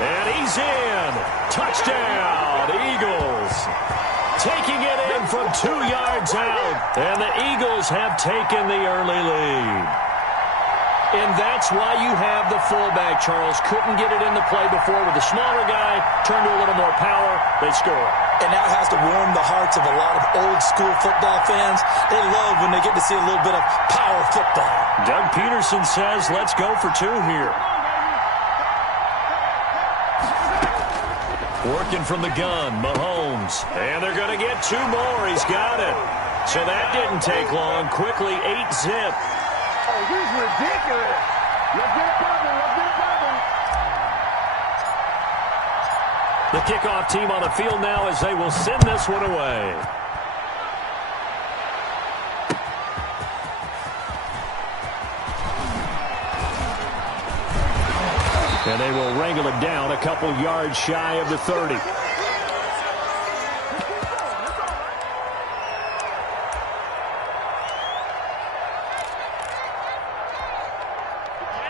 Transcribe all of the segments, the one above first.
And he's in. Touchdown, Eagles. Taking it in from 2 yards out. And the Eagles have taken the early lead. And that's why you have the fullback, Charles. Couldn't get it in the play before with the smaller guy. Turned to a little more power. They score. And now it has to warm the hearts of a lot of old-school football fans. They love when they get to see a little bit of power football. Doug Peterson says, let's go for 2 here. Working from the gun, Mahomes. And they're going to get 2 more. He's got it. So that didn't take long. Quickly, 8-zip. Oh, this is ridiculous. Let's get it popping. Let's get it popping. The kickoff team on the field now as they will send this one away. And they will wrangle it down a couple yards shy of the 30.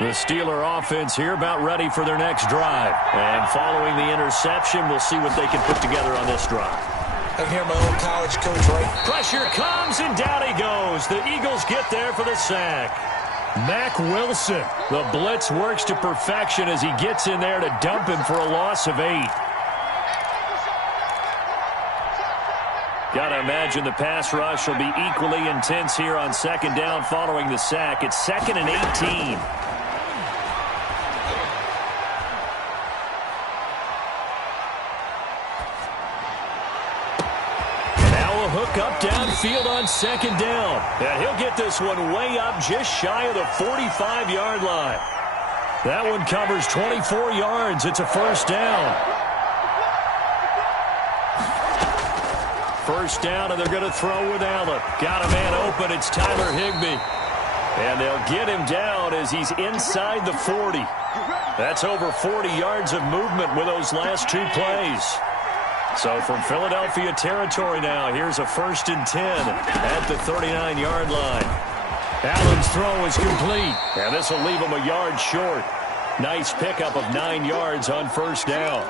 The Steeler offense here about ready for their next drive. And following the interception, we'll see what they can put together on this drive. I can hear my old college coach, right? Pressure comes, and down he goes. The Eagles get there for the sack. Mack Wilson. The blitz works to perfection as he gets in there to dump him for a loss of 8. Got to imagine the pass rush will be equally intense here on 2nd down following the sack. It's 2nd and 18. Up downfield on 2nd down. And he'll get this one way up just shy of the 45-yard line. That one covers 24 yards. It's a 1st down. 1st down, and they're going to throw with Allen. Got a man open. It's Tyler Higbee. And they'll get him down as he's inside the 40. That's over 40 yards of movement with those last 2 plays. So from Philadelphia territory now, here's a 1st and 10 at the 39-yard line. Allen's throw is complete, and this will leave him a yard short. Nice pickup of 9 yards on 1st down.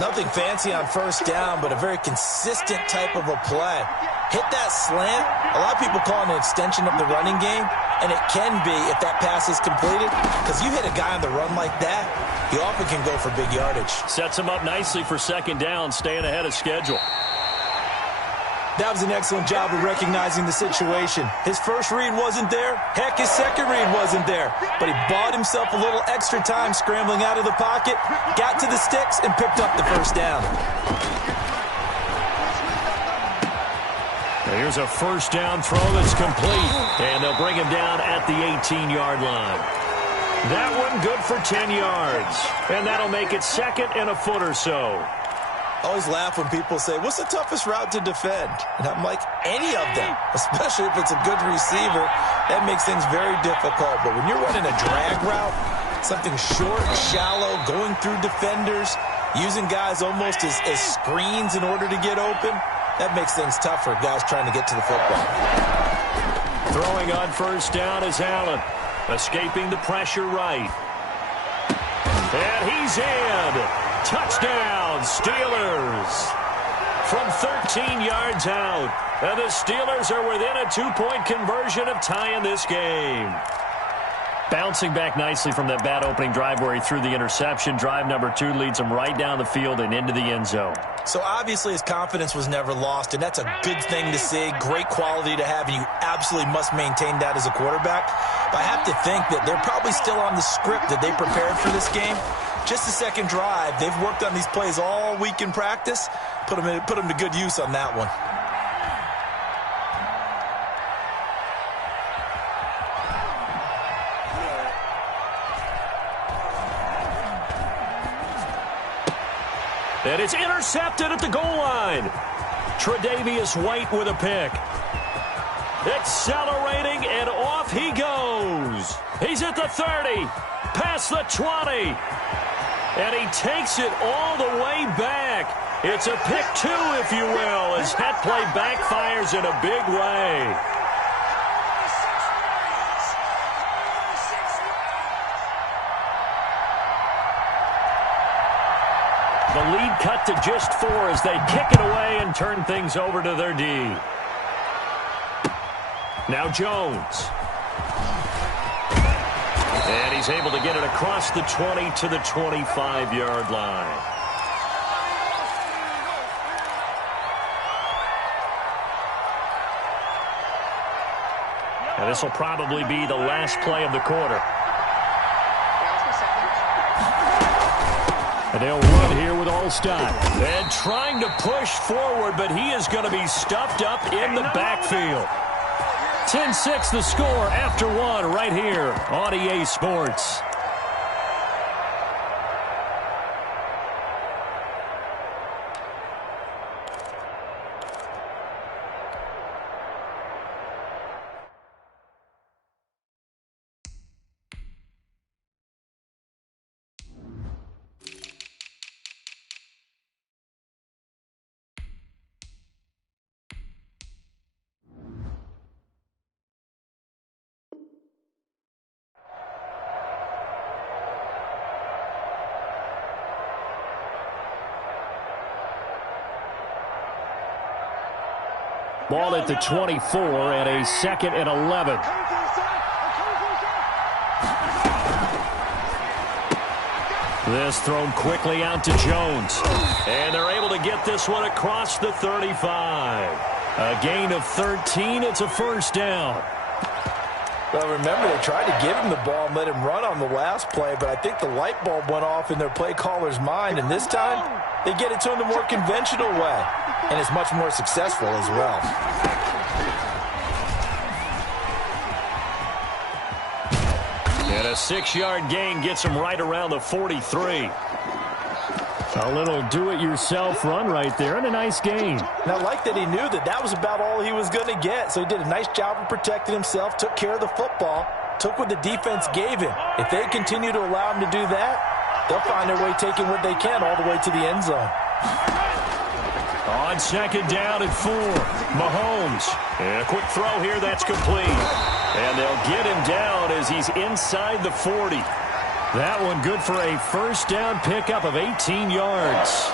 Nothing fancy on 1st down, but a very consistent type of a play. Hit that slant. A lot of people call it an extension of the running game, and it can be if that pass is completed, because you hit a guy on the run like that, he often can go for big yardage. Sets him up nicely for 2nd down, staying ahead of schedule. That was an excellent job of recognizing the situation. His first read wasn't there. Heck, his second read wasn't there. But he bought himself a little extra time scrambling out of the pocket, got to the sticks, and picked up the 1st down. Here's a 1st down throw that's complete. And they'll bring him down at the 18-yard line. That one good for 10 yards. And that'll make it 2nd and a foot or so. I always laugh when people say, what's the toughest route to defend? And I'm like, any of them, especially if it's a good receiver. That makes things very difficult. But when you're running a drag route, something short, shallow, going through defenders, using guys almost as screens in order to get open, that makes things tough for guys trying to get to the football. Throwing on 1st down is Allen. Escaping the pressure right. And he's in. Touchdown, Steelers. From 13 yards out. And the Steelers are within a 2-point conversion of tying this game. Bouncing back nicely from that bad opening drive where he threw the interception. Drive number 2 leads him right down the field and into the end zone. So obviously his confidence was never lost, and that's a good thing to see, great quality to have, and you absolutely must maintain that as a quarterback. But I have to think that they're probably still on the script that they prepared for this game. Just the second drive, they've worked on these plays all week in practice. Put them to good use on that one. And it's intercepted at the goal line. Tre'Davious White with a pick. Accelerating, and off he goes. He's at the 30, past the 20. And he takes it all the way back. It's a pick 2, if you will, as that play backfires in a big way. The lead cut to just 4 as they kick it away and turn things over to their D. Now Jones. And he's able to get it across the 20 to the 25-yard line. And this will probably be the last play of the quarter. And they'll run here with Allstott. And trying to push forward, but he is going to be stuffed up in the backfield. 10-6 the score after 1 right here on EA Sports. Ball at the 24 and a 2nd and 11. This thrown quickly out to Jones. And they're able to get this one across the 35. A gain of 13. It's a first down. Well, remember, they tried to give him the ball and let him run on the last play, but I think the light bulb went off in their play caller's mind, and this time they get it to him the more conventional way, and it's much more successful as well. And a 6-yard gain gets him right around the 43. A little do-it-yourself run right there, and a nice gain. And I like that he knew that that was about all he was going to get, so he did a nice job of protecting himself, took care of the football, took what the defense gave him. If they continue to allow him to do that, they'll find their way taking what they can all the way to the end zone. On 2nd down and 4, Mahomes. And a quick throw here, that's complete. And they'll get him down as he's inside the 40. That one good for a first down pickup of 18 yards.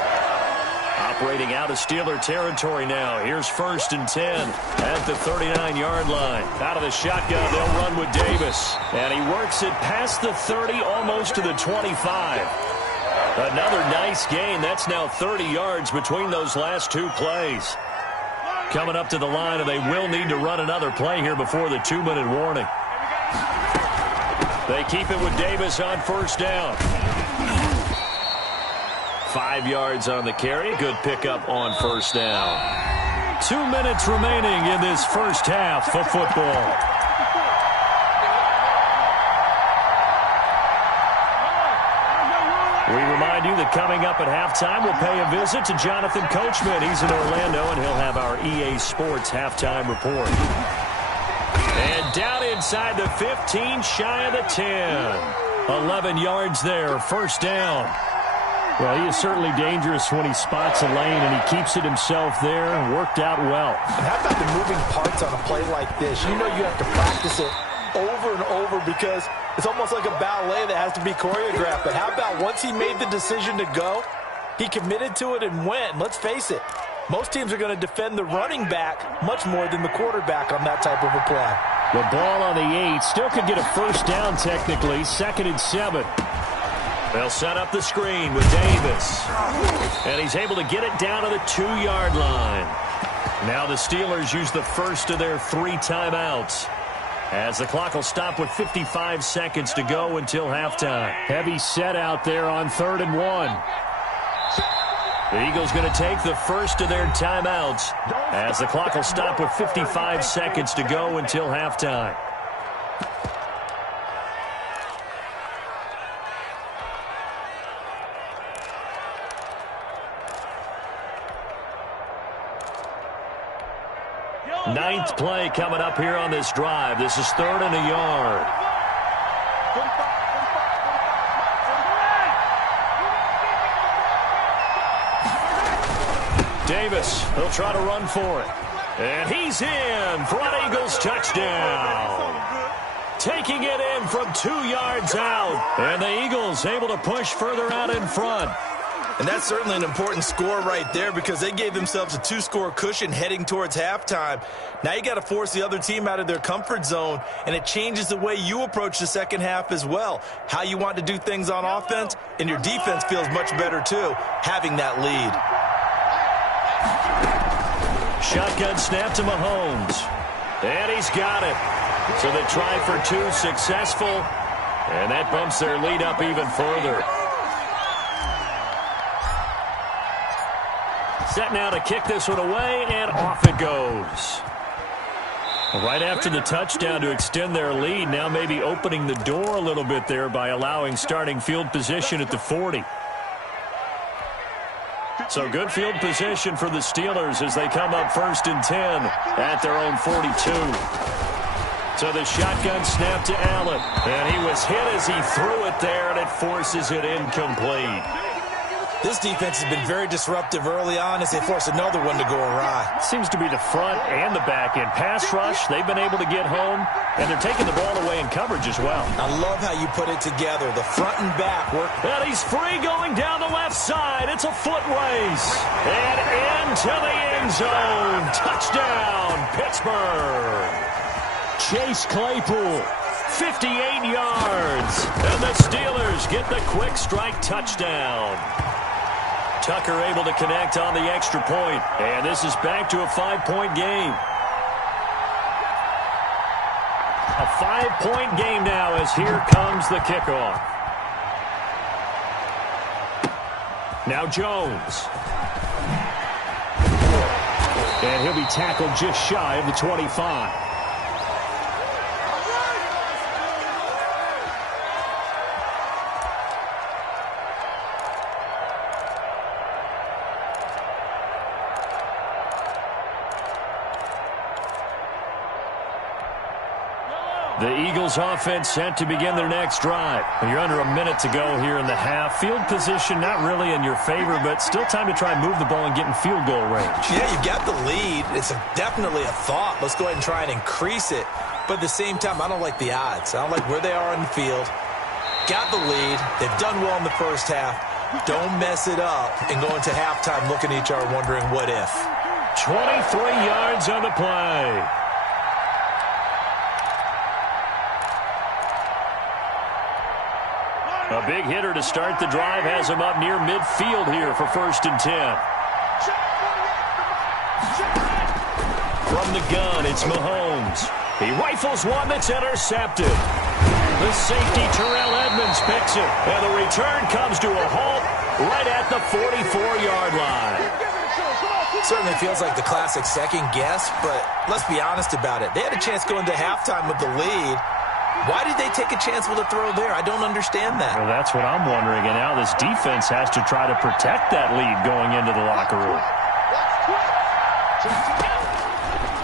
Operating out of Steeler territory now. Here's 1st and 10 at the 39-yard line. Out of the shotgun, they'll run with Davis. And he works it past the 30, almost to the 25. Another nice gain. That's now 30 yards between those last 2 plays. Coming up to the line, and they will need to run another play here before the 2-minute warning. They keep it with Davis on 1st down. 5 yards on the carry. Good pickup on 1st down. 2 minutes remaining in this first half of football. We remind you that coming up at halftime, we'll pay a visit to Jonathan Coachman. He's in Orlando, and he'll have our EA Sports halftime report. And down inside the 15, shy of the 10. 11 yards there, first down. Well, he is certainly dangerous when he spots a lane, and he keeps it himself there. Worked out well. And how about the moving parts on a play like this? You know you have to practice it over and over because it's almost like a ballet that has to be choreographed. But how about once he made the decision to go, he committed to it and went. And let's face it, most teams are going to defend the running back much more than the quarterback on that type of a play. The ball on the 8 still could get a first down technically. 2nd and 7. They'll set up the screen with Davis. And he's able to get it down to the 2-yard line. Now the Steelers use the first of their 3 timeouts, as the clock will stop with 55 seconds to go until halftime. Heavy set out there on 3rd and 1. The Eagles going to take the first of their timeouts, as the clock will stop with 55 seconds to go until halftime. Ninth play coming up here on this drive. This is 3rd and a yard. Davis, he'll try to run for it. And he's in for an Eagles touchdown. Taking it in from 2 yards out. And the Eagles able to push further out in front. And that's certainly an important score right there because they gave themselves a 2-score cushion heading towards halftime. Now you got to force the other team out of their comfort zone, and it changes the way you approach the second half as well. How you want to do things on offense, and your defense feels much better too, having that lead. Shotgun snap to Mahomes. And he's got it. So they try for 2, successful. And that bumps their lead up even further. Set now to kick this one away, and off it goes. Right after the touchdown to extend their lead, now maybe opening the door a little bit there by allowing starting field position at the 40. So good field position for the Steelers as they come up 1st and 10 at their own 42. So the shotgun snap to Allen. And he was hit as he threw it there, and it forces it incomplete. This defense has been very disruptive early on as they force another one to go awry. Seems to be the front and the back end. Pass rush, they've been able to get home, and they're taking the ball away in coverage as well. I love how you put it together. The front and back work. And he's free going down the left side. It's a foot race. And into the end zone. Touchdown, Pittsburgh. Chase Claypool, 58 yards. And the Steelers get the quick strike touchdown. Tucker able to connect on the extra point. And this is back to a 5-point game. A 5-point game now as here comes the kickoff. Now Jones. And he'll be tackled just shy of the 25. The Eagles offense set to begin their next drive. You're under a minute to go here in the half. Field position not really in your favor, but still time to try and move the ball and get in field goal range. Yeah, you got the lead. It's definitely a thought. Let's go ahead and try and increase it. But at the same time, I don't like the odds. I don't like where they are on the field. Got the lead. They've done well in the first half. Don't mess it up and go into halftime looking at each other wondering what if. 23 yards on the play. A big hitter to start the drive has him up near midfield here for 1st and 10. From the gun, it's Mahomes. He rifles one that's intercepted. The safety, Terrell Edmonds, picks it. And the return comes to a halt right at the 44-yard line. Certainly feels like the classic second guess, but let's be honest about it. They had a chance going to halftime with the lead. Why did they take a chance with a throw there? I don't understand that. Well, that's what I'm wondering. And now this defense has to try to protect that lead going into the locker room.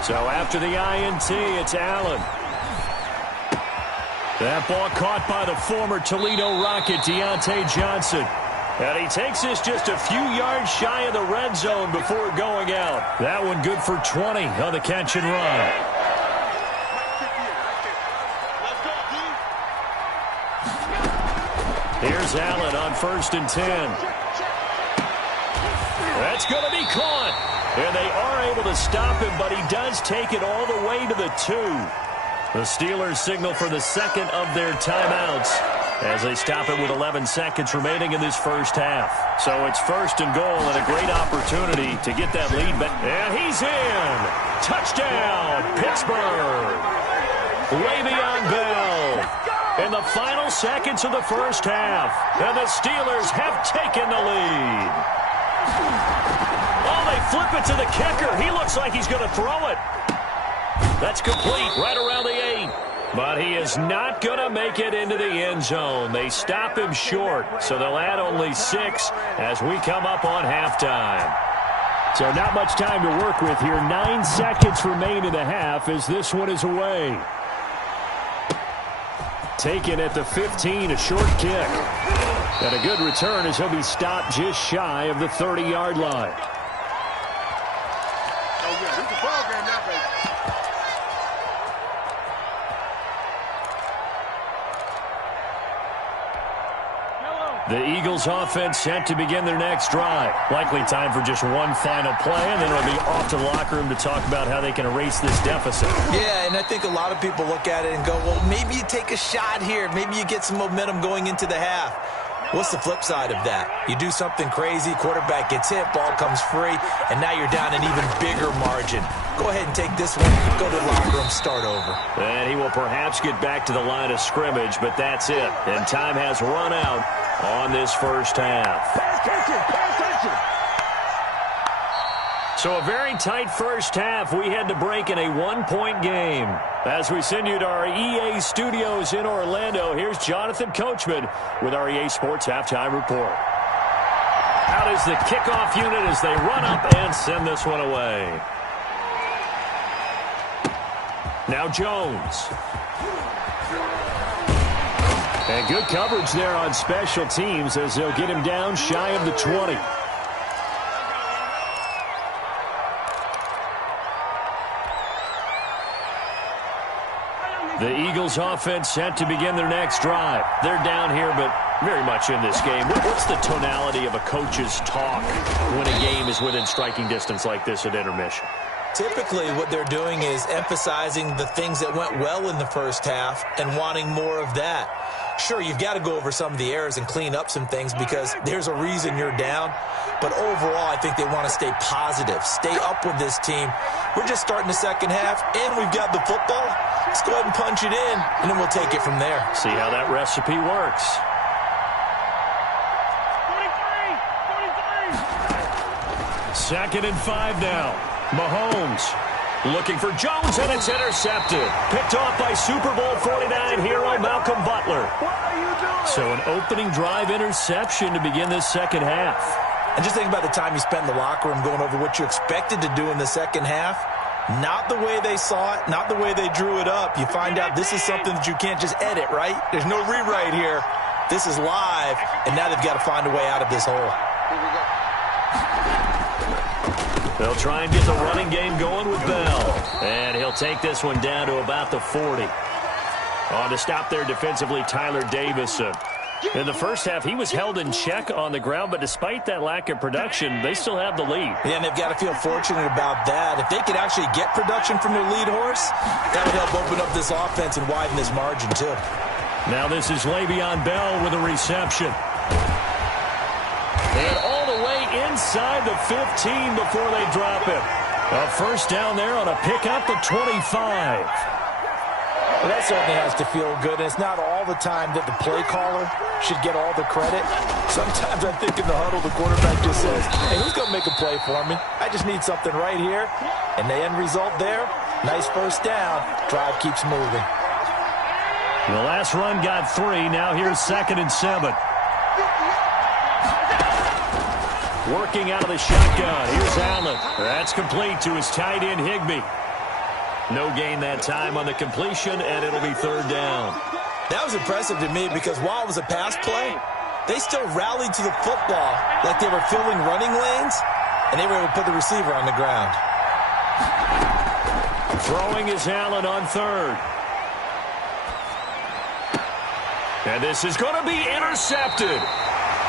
So after the INT, it's Allen. That ball caught by the former Toledo Rocket, Deontay Johnson. And he takes this just a few yards shy of the red zone before going out. That one good for 20 on the catch and run. Here's Allen on 1st and 10. That's going to be caught. And they are able to stop him, but he does take it all the way to the 2. The Steelers signal for the second of their timeouts as they stop it with 11 seconds remaining in this first half. So it's 1st and goal and a great opportunity to get that lead back. And he's in. Touchdown, Pittsburgh. Le'Veon Bell. In the final seconds of the first half, and the Steelers have taken the lead. Oh, they flip it to the kicker. He looks like he's going to throw it. That's complete right around the 8. But he is not going to make it into the end zone. They stop him short, so they'll add only 6 as we come up on halftime. So not much time to work with here. 9 seconds remain in the half as this one is away. Taken at the 15, a short kick. And a good return as he'll be stopped just shy of the 30-yard line. Oh, yeah, this is a ball game now, baby. The Eagles offense set to begin their next drive. Likely time for just one final play, and then it'll be off to the locker room to talk about how they can erase this deficit. Yeah, and I think a lot of people look at it and go, well, maybe you take a shot here. Maybe you get some momentum going into the half. What's the flip side of that? You do something crazy, quarterback gets hit, ball comes free, and now you're down an even bigger margin. Go ahead and take this one, go to the locker room, start over. And he will perhaps get back to the line of scrimmage, but that's it. And time has run out on this first half. Pay attention, pay attention. So a very tight first half. We had to break in a one-point game. As we send you to our EA studios in Orlando, here's Jonathan Coachman with our EA Sports Halftime Report. Out is the kickoff unit as they run up and send this one away. Now Jones. And good coverage there on special teams as they'll get him down shy of the 20. The Eagles offense set to begin their next drive. They're down here, but very much in this game. What's the tonality of a coach's talk when a game is within striking distance like this at intermission? Typically, what they're doing is emphasizing the things that went well in the first half and wanting more of that. Sure, you've got to go over some of the errors and clean up some things because there's a reason you're down. But overall, I think they want to stay positive, stay up with this team. We're just starting the second half, and we've got the football. Let's go ahead and punch it in, and then we'll take it from there. See how that recipe works. 2nd and 5 now. Mahomes looking for Jones, and it's intercepted. Picked off by Super Bowl 49 hero Malcolm Butler. What are you doing? So an opening drive interception to begin this second half. And just think about the time you spent in the locker room going over what you expected to do in the second half. Not the way they saw it, not the way they drew it up. You find out this is something that you can't just edit, right? There's no rewrite here. This is live, and now they've got to find a way out of this hole. They'll try and get the running game going with Bell. And he'll take this one down to about the 40. On to stop there defensively, Tyler Davison. In the first half, he was held in check on the ground, but despite that lack of production, they still have the lead. Yeah, and they've got to feel fortunate about that. If they could actually get production from their lead horse, that would help open up this offense and widen this margin, too. Now this is Le'Veon Bell with a reception. And all the way inside the 15 before they drop it. A first down there on a pickup at 25. Well, that certainly has to feel good, and it's not all the time that the play caller should get all the credit. Sometimes I think in the huddle, the quarterback just says, hey, who's going to make a play for me? I just need something right here. And the end result there, nice first down. Drive keeps moving. The last run got 3. Now here's 2nd and 7. Working out of the shotgun. Here's Allen. That's complete to his tight end, Higbee. No gain that time on the completion, and it'll be 3rd down. That was impressive to me because while it was a pass play, they still rallied to the football like they were filling running lanes, and they were able to put the receiver on the ground. Throwing is Allen on 3rd. And this is going to be intercepted.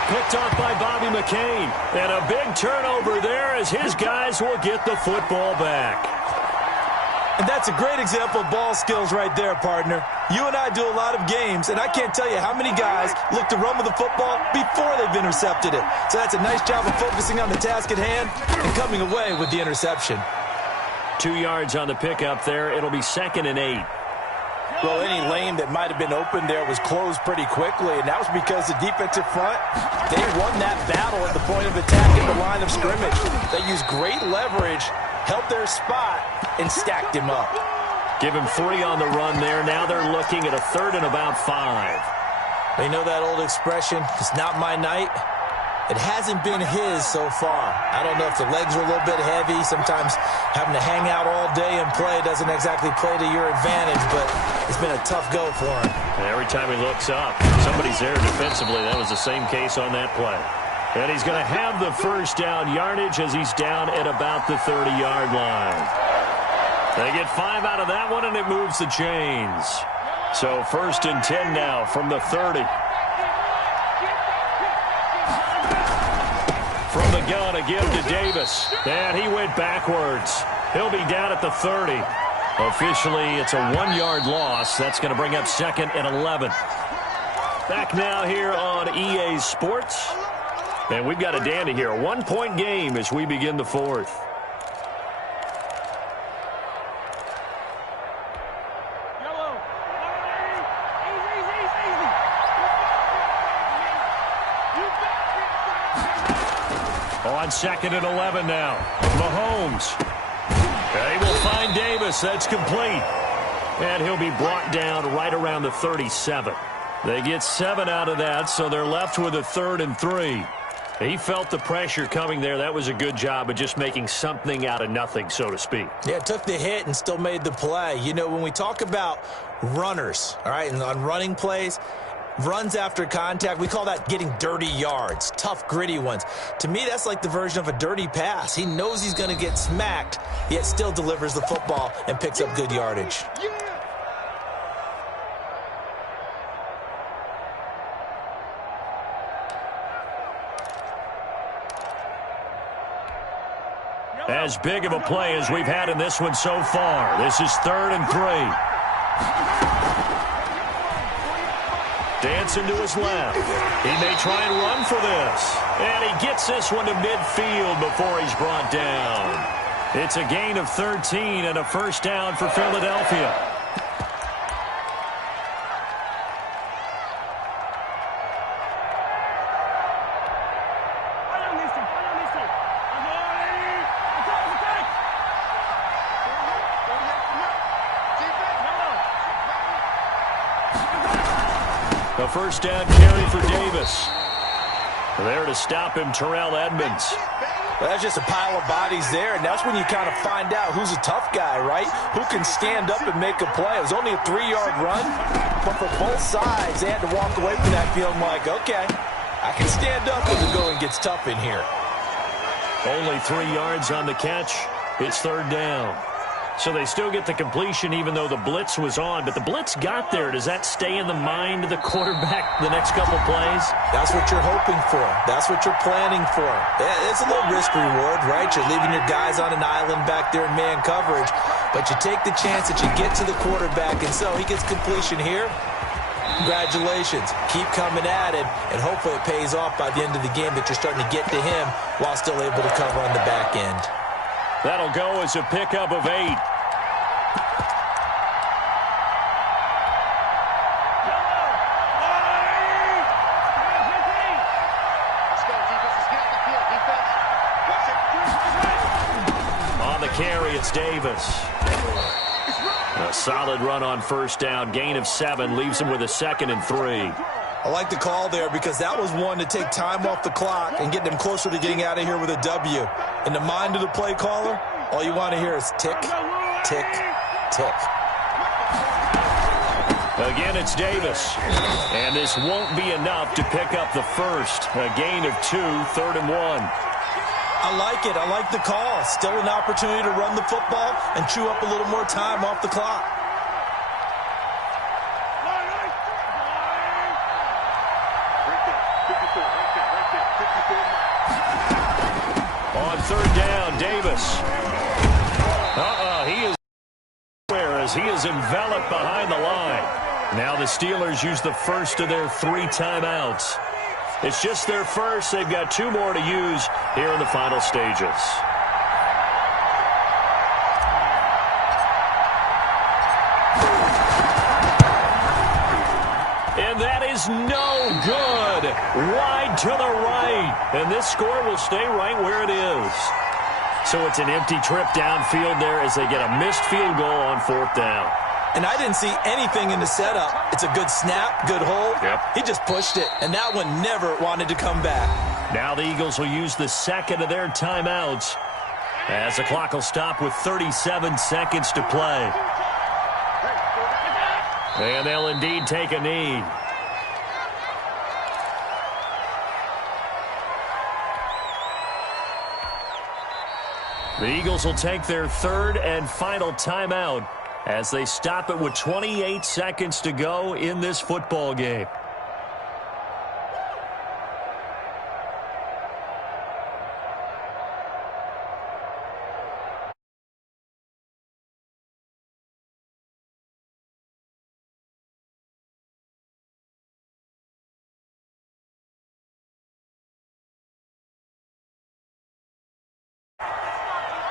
Picked off by Bobby McCain. And a big turnover there as his guys will get the football back. And that's a great example of ball skills right there, partner. You and I do a lot of games, and I can't tell you how many guys look to run with the football before they've intercepted it. So that's a nice job of focusing on the task at hand and coming away with the interception. 2 yards on the pickup there. It'll be 2nd and 8. Well, any lane that might have been open there was closed pretty quickly, and that was because the defensive front, they won that battle at the point of attack at the line of scrimmage. They used great leverage, held their spot, and stacked him up. Give him 3 on the run there. Now they're looking at a 3rd and about 5. They know that old expression, it's not my night. It hasn't been his so far. I don't know if the legs are a little bit heavy. Sometimes having to hang out all day and play doesn't exactly play to your advantage, but it's been a tough go for him. And every time he looks up, somebody's there defensively. That was the same case on that play. And he's going to have the first down yardage as he's down at about the 30-yard line. They get 5 out of that one, and it moves the chains. So 1st and 10 now from the 30. From the gun again to Davis. And he went backwards. He'll be down at the 30. Officially, it's a 1-yard loss. That's going to bring up 2nd and 11. Back now here on EA Sports. And we've got a dandy here. A 1-point game as we begin the 4th. On 2nd and 11 now. Mahomes. They will find Davis. That's complete. And he'll be brought down right around the 37. They get 7 out of that, so they're left with a 3rd and 3. He felt the pressure coming there. That was a good job of just making something out of nothing, so to speak. Yeah, took the hit and still made the play. You know, when we talk about runners, all right, and on running plays, runs after contact, we call that getting dirty yards, tough, gritty ones. To me, that's like the version of a dirty pass. He knows he's going to get smacked, yet still delivers the football and picks up good yardage. As big of a play as we've had in this one so far. This is 3rd and 3. Dancing to his left. He may try and run for this. And he gets this one to midfield before he's brought down. It's a gain of 13 and a first down for Philadelphia. A first down carry for Davis. There to stop him, Terrell Edmonds. Well, that's just a pile of bodies there, and that's when you kind of find out who's a tough guy, right? Who can stand up and make a play. It was only a 3-yard run, but for both sides, they had to walk away from that feeling like, okay, I can stand up when the going gets tough in here. Only 3 yards on the catch. It's 3rd down. So they still get the completion even though the blitz was on. But the blitz got there. Does that stay in the mind of the quarterback the next couple plays? That's what you're hoping for. That's what you're planning for. It's a little risk reward, right? You're leaving your guys on an island back there in man coverage. But you take the chance that you get to the quarterback. And so he gets completion here. Congratulations. Keep coming at it. And hopefully it pays off by the end of the game that you're starting to get to him while still able to cover on the back end. That'll go as a pickup of 8. On the carry, it's Davis. A solid run on first down. Gain of 7 leaves him with a 2nd and 3. I like the call there because that was one to take time off the clock and get them closer to getting out of here with a W. In the mind of the play caller, all you want to hear is tick, tick, tick. Again, it's Davis. And this won't be enough to pick up the first. A gain of 2, 3rd and 1. I like it. I like the call. Still an opportunity to run the football and chew up a little more time off the clock. On 3rd down, Davis. He is as he is enveloped behind the line. Now the Steelers use the first of their 3 timeouts. It's just their first. They've got 2 more to use here in the final stages. And that is no good. Wide to the right. And this score will stay right where it is. So it's an empty trip downfield there as they get a missed field goal on 4th down. And I didn't see anything in the setup. It's a good snap, good hold. Yep. He just pushed it, and that one never wanted to come back. Now the Eagles will use the 2nd of their timeouts as the clock will stop with 37 seconds to play. And they'll indeed take a knee. The Eagles will take their 3rd and final timeout as they stop it with 28 seconds to go in this football game.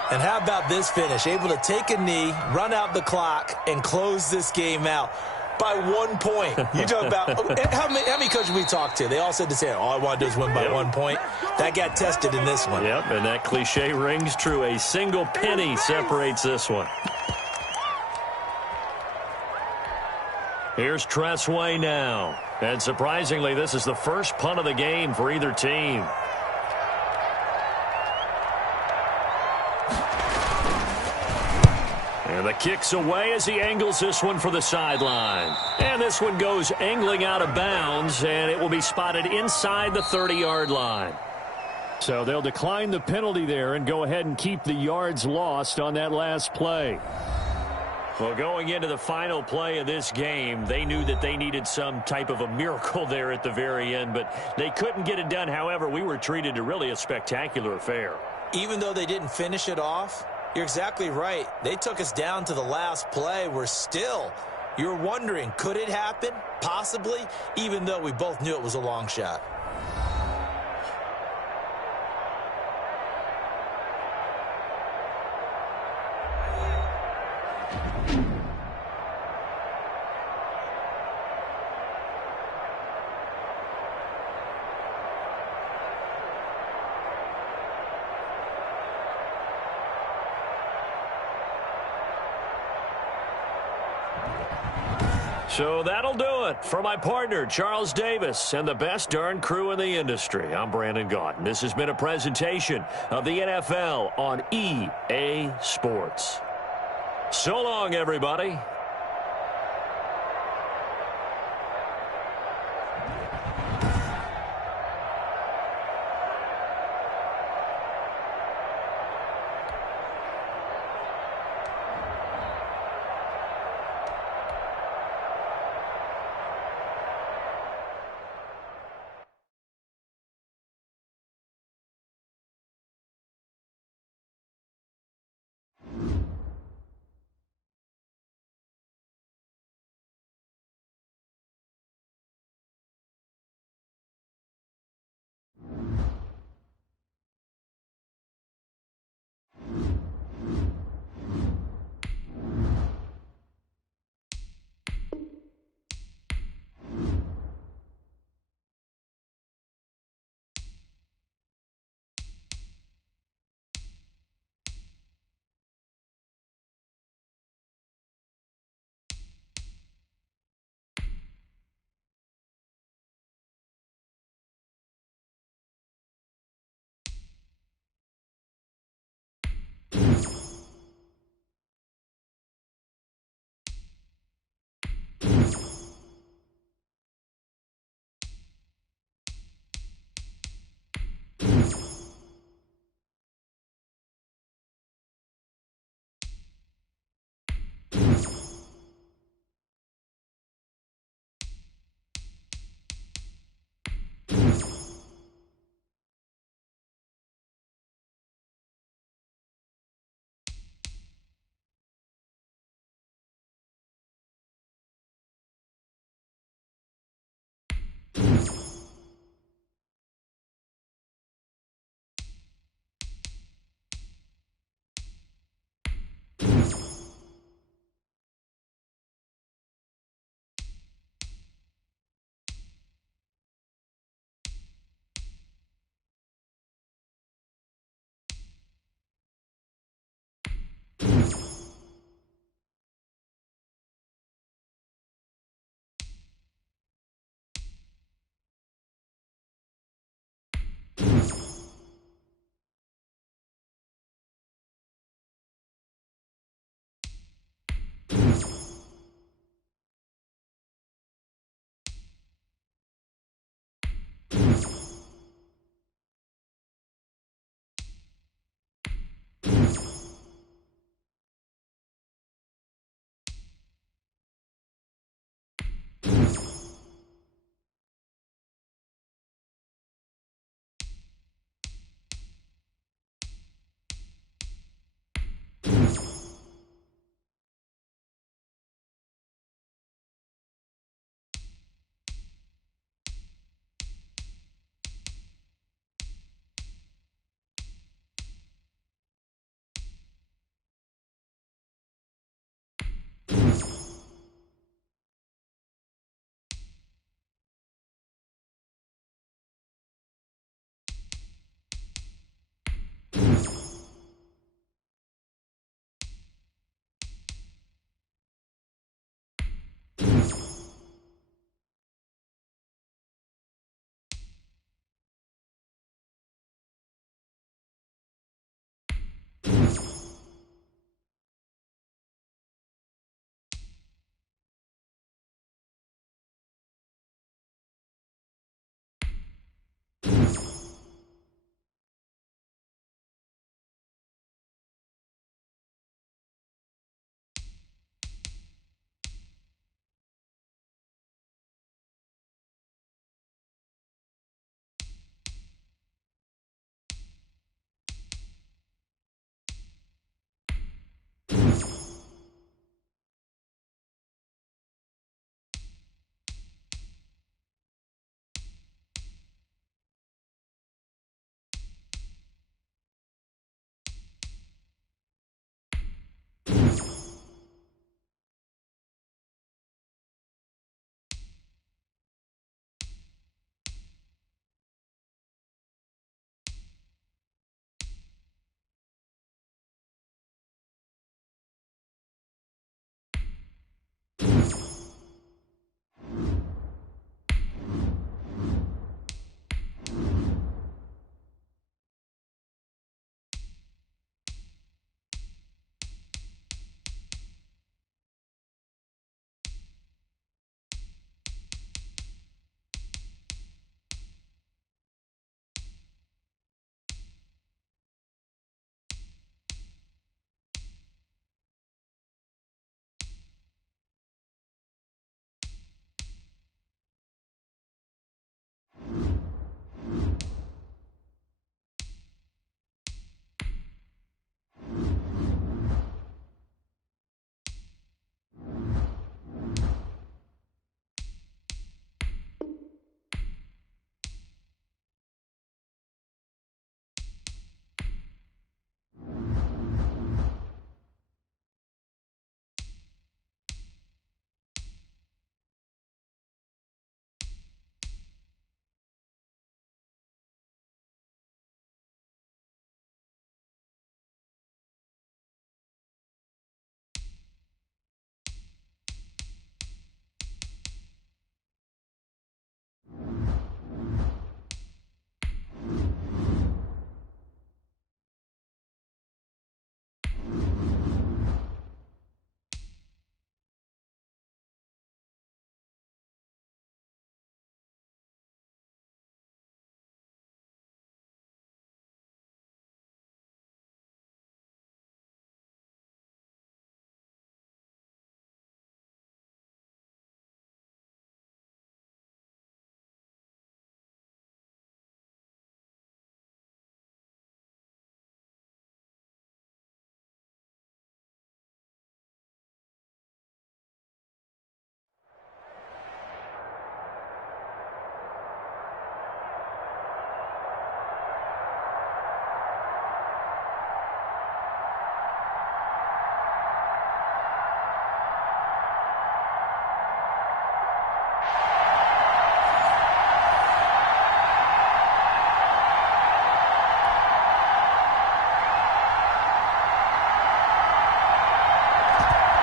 And how about this finish? Able to take a knee, run out the clock, and close this game out by 1 point. You talk about how many coaches we talked to? They all said the same. All I want to do is win by 1 point. That got tested in this one. Yep, and that cliche rings true. A single penny separates this one. Here's Tressway now. And surprisingly, this is the first punt of the game for either team. And the kick's away as he angles this one for the sideline. And this one goes angling out of bounds, and it will be spotted inside the 30-yard line. So they'll decline the penalty there and go ahead and keep the yards lost on that last play. Well, going into the final play of this game, they knew that they needed some type of a miracle there at the very end, but they couldn't get it done. However, we were treated to really a spectacular affair. Even though they didn't finish it off, you're exactly right. They took us down to the last play. You're wondering, could it happen? Possibly, even though we both knew it was a long shot. So that'll do it. For my partner, Charles Davis, and the best darn crew in the industry, I'm Brandon Gaudin. This has been a presentation of the NFL on EA Sports. So long, everybody.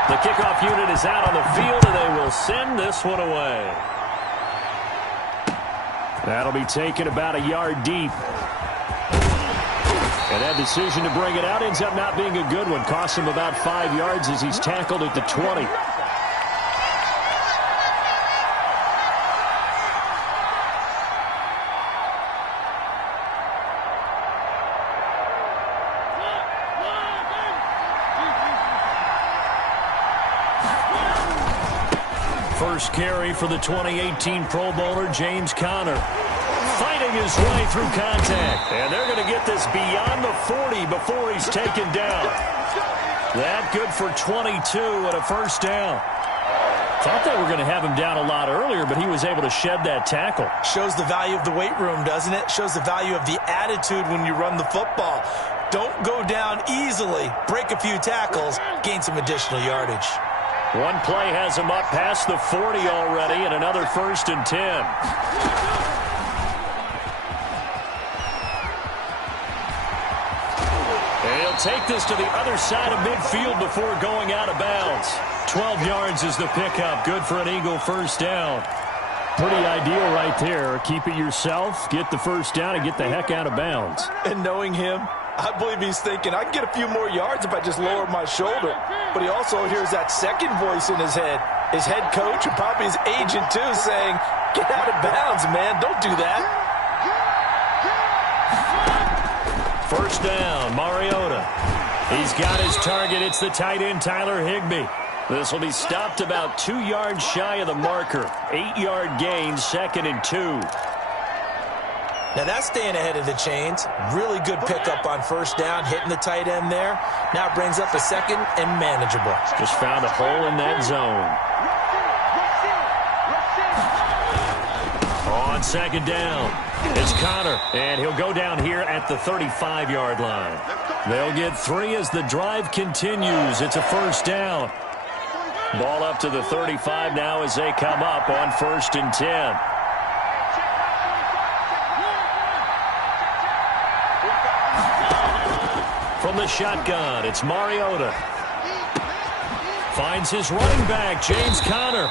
The kickoff unit is out on the field, and they will send this one away. That'll be taken about a yard deep. And that decision to bring it out ends up not being a good one. Costs him about 5 yards as he's tackled at the 20. First carry for the 2018 Pro Bowler, James Conner. Fighting his way through contact. And they're going to get this beyond the 40 before he's taken down. That good for 22 and a first down. Thought they were going to have him down a lot earlier, but he was able to shed that tackle. Shows the value of the weight room, doesn't it? Shows the value of the attitude when you run the football. Don't go down easily. Break a few tackles. Gain some additional yardage. One play has him up past the 40 already, and another 1st and 10. And he'll take this to the other side of midfield before going out of bounds. 12 yards is the pickup. Good for an Eagle first down. Pretty ideal right there. Keep it yourself, get the first down, and get the heck out of bounds. And knowing him, I believe he's thinking, I can get a few more yards if I just lower my shoulder. But he also hears that second voice in his head. His head coach and probably his agent, too, saying, get out of bounds, man. Don't do that. First down, Mariota. He's got his target. It's the tight end, Tyler Higbee. This will be stopped about 2 yards shy of the marker. 8-yard gain, 2nd and 2. Now that's staying ahead of the chains. Really good pickup on first down, hitting the tight end there. Now it brings up a 2nd and manageable. Just found a hole in that zone. On 2nd down, it's Conner, and he'll go down here at the 35-yard line. They'll get 3 as the drive continues. It's a first down. Ball up to the 35 now as they come up on 1st and 10. From the shotgun, it's Mariota. Finds his running back, James Conner.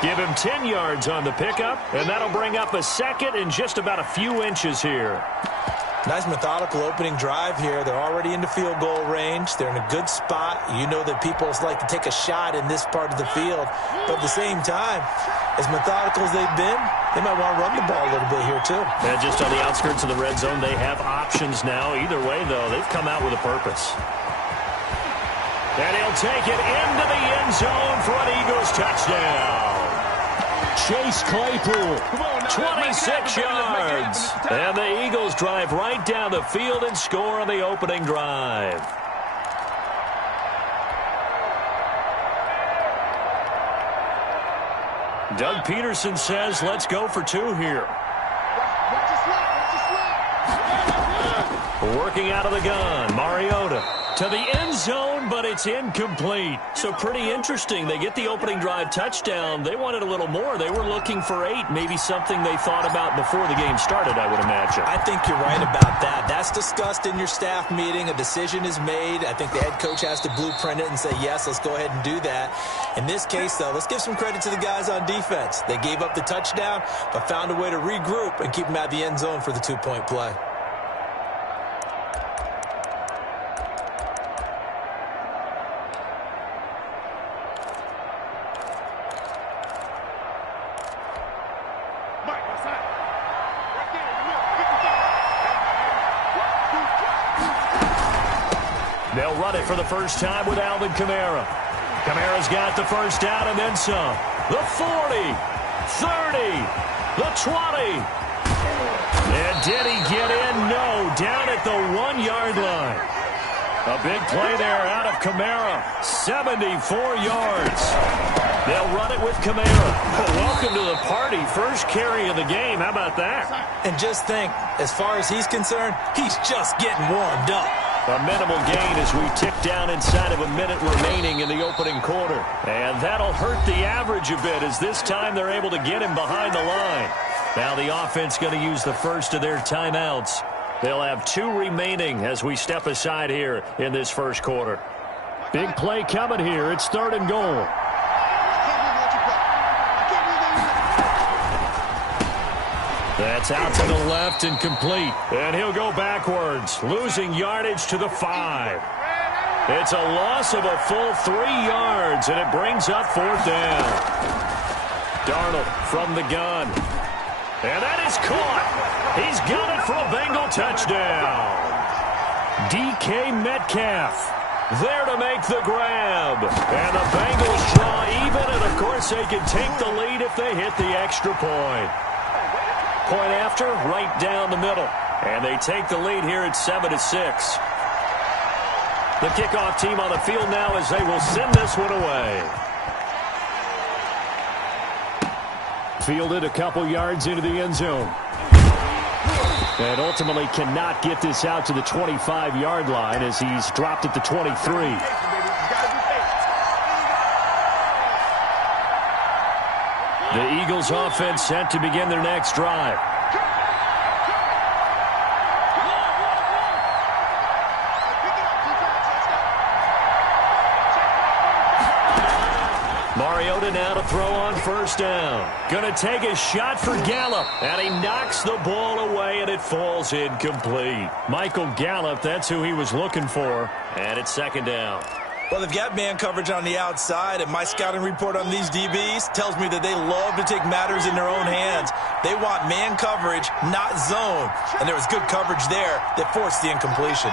Give him 10 yards on the pickup, and that'll bring up a 2nd and just about a few inches here. Nice methodical opening drive here. They're already into field goal range. They're in a good spot. You know that people like to take a shot in this part of the field. But at the same time, as methodical as they've been, they might want to run the ball a little bit here too. And just on the outskirts of the red zone, they have options now. Either way, though, they've come out with a purpose. And he'll take it into the end zone for an Eagles touchdown. Chase Claypool, 26 yards. And the Eagles drive right down the field and score on the opening drive. Doug Peterson says, let's go for 2 here. Working out of the gun, Mariota to the end zone, but it's incomplete. So pretty interesting. They get the opening drive touchdown. They wanted a little more. They were looking for 8, maybe something they thought about before the game started, I would imagine. I think you're right about that. That's discussed in your staff meeting. A decision is made. I think the head coach has to blueprint it and say, yes, let's go ahead and do that. In this case, though, let's give some credit to the guys on defense. They gave up the touchdown, but found a way to regroup and keep them at the end zone for the 2-point play. They'll run it for the first time with Alvin Kamara. Kamara's got the first down and then some. The 40, 30, the 20. And did he get in? No, down at the 1-yard line. A big play there out of Kamara. 74 yards. They'll run it with Kamara. Welcome to the party. First carry of the game. How about that? And just think, as far as he's concerned, he's just getting warmed up. A minimal gain as we tick down inside of a minute remaining in the opening quarter. And that'll hurt the average a bit as this time they're able to get him behind the line. Now the offense going to use the first of their timeouts. They'll have 2 remaining as we step aside here in this first quarter. Big play coming here. It's 3rd and goal. That's out to the left and complete. And he'll go backwards, losing yardage to the 5. It's a loss of a full 3 yards, and it brings up 4th down. Darnold from the gun. And that is caught. He's got it for a Bengal touchdown. DK Metcalf there to make the grab. And the Bengals draw even, and of course they can take the lead if they hit the extra point. Point after, right down the middle. And they take the lead here at 7-6. The kickoff team on the field now as they will send this one away. Fielded a couple yards into the end zone. And ultimately cannot get this out to the 25-yard line as he's dropped at the 23. The Eagles offense set to begin their next drive. Mariota now to throw on 1st down. Going to take a shot for Gallup. And he knocks the ball away, and it falls incomplete. Michael Gallup, that's who he was looking for. And it's 2nd down. Well, they've got man coverage on the outside, and my scouting report on these DBs tells me that they love to take matters in their own hands. They want man coverage, not zone. And there was good coverage there that forced the incompletion.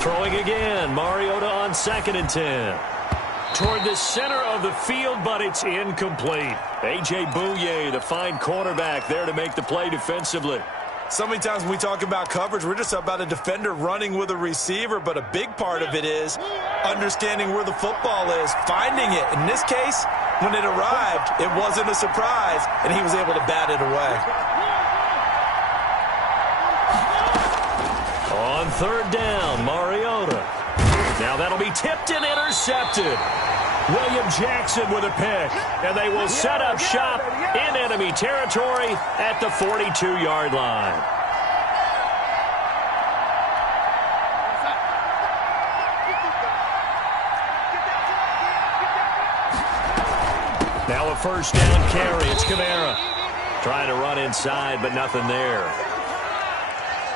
Throwing again, Mariota on 2nd and 10. Toward the center of the field, but it's incomplete. A.J. Bouye, the fine cornerback, there to make the play defensively. So many times when we talk about coverage, we're just about a defender running with a receiver, but a big part of it is understanding where the football is, finding it. In this case, when it arrived, it wasn't a surprise, and he was able to bat it away. On 3rd down, Mariota. Now that'll be tipped and intercepted. William Jackson with a pick, and they will set up shop in enemy territory at the 42-yard line. Now a 1st down carry. It's Kamara trying to run inside, but nothing there.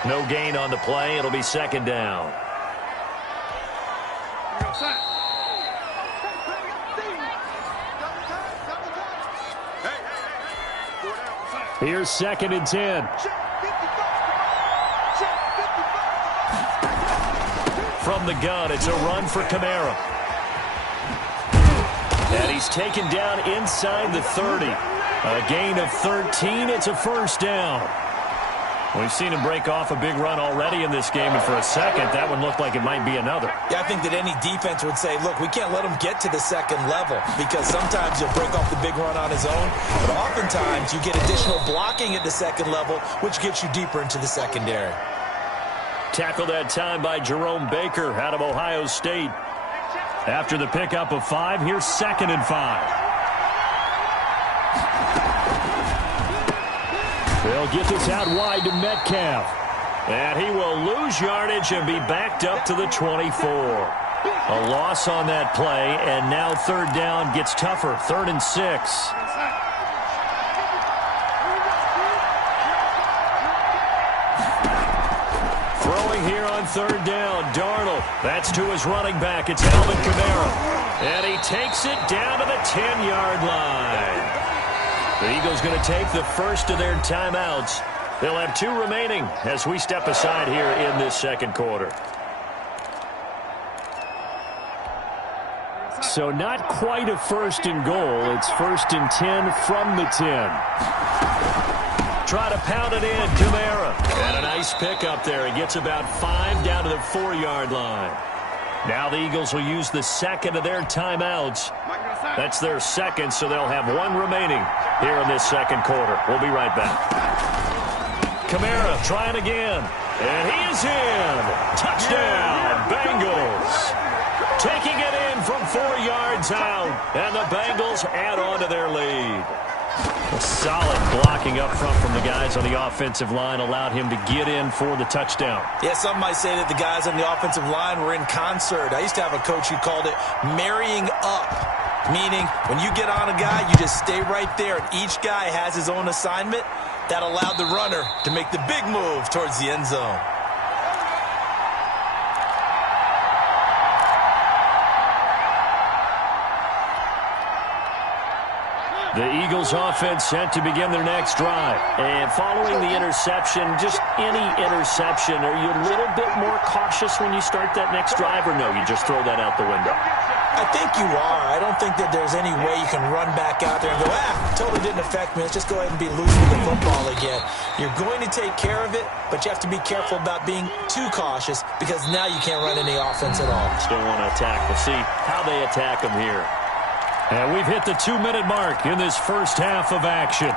No gain on the play. It'll be 2nd down. Here's 2nd and 10. From the gun, it's a run for Kamara. And he's taken down inside the 30. A gain of 13. It's a 1st down. We've seen him break off a big run already in this game, and for a second, that one looked like it might be another. Yeah, I think that any defense would say, look, we can't let him get to the 2nd level, because sometimes he'll break off the big run on his own, but oftentimes you get additional blocking at the 2nd level, which gets you deeper into the secondary. Tackled that time by Jerome Baker out of Ohio State. After the pickup of 5, here's 2nd and 5. They'll get this out wide to Metcalf. And he will lose yardage and be backed up to the 24. A loss on that play, and now 3rd down gets tougher. 3rd and 6. Throwing here on 3rd down, Darnold. That's to his running back. It's Alvin Kamara. And he takes it down to the 10-yard line. The Eagles going to take the first of their timeouts. They'll have 2 remaining as we step aside here in this 2nd quarter. So not quite a 1st and goal. It's 1st and 10 from the 10. Try to pound it in, Kamara. And a nice pick up there. He gets about 5 down to the 4-yard line. Now the Eagles will use the 2nd of their timeouts. That's their 2nd, so they'll have 1 remaining here in this 2nd quarter. We'll be right back. Kamara trying again, and he is in. Touchdown, Bengals. Taking it in from 4 yards out, and the Bengals add on to their lead. Solid blocking up front from the guys on the offensive line allowed him to get in for the touchdown. Yeah, some might say that the guys on the offensive line were in concert. I used to have a coach who called it marrying up, meaning when you get on a guy, you just stay right there, and each guy has his own assignment. That allowed the runner to make the big move towards the end zone. The Eagles offense set to begin their next drive. And following the interception, just any interception, are you a little bit more cautious when you start that next drive, or no, you just throw that out the window? I think you are. I don't think that there's any way you can run back out there and go, totally didn't affect me. Let's just go ahead and be loose with the football again. You're going to take care of it, but you have to be careful about being too cautious because now you can't run any offense at all. Still want to attack. We'll see how they attack them here. And we've hit the 2-minute mark in this first half of action.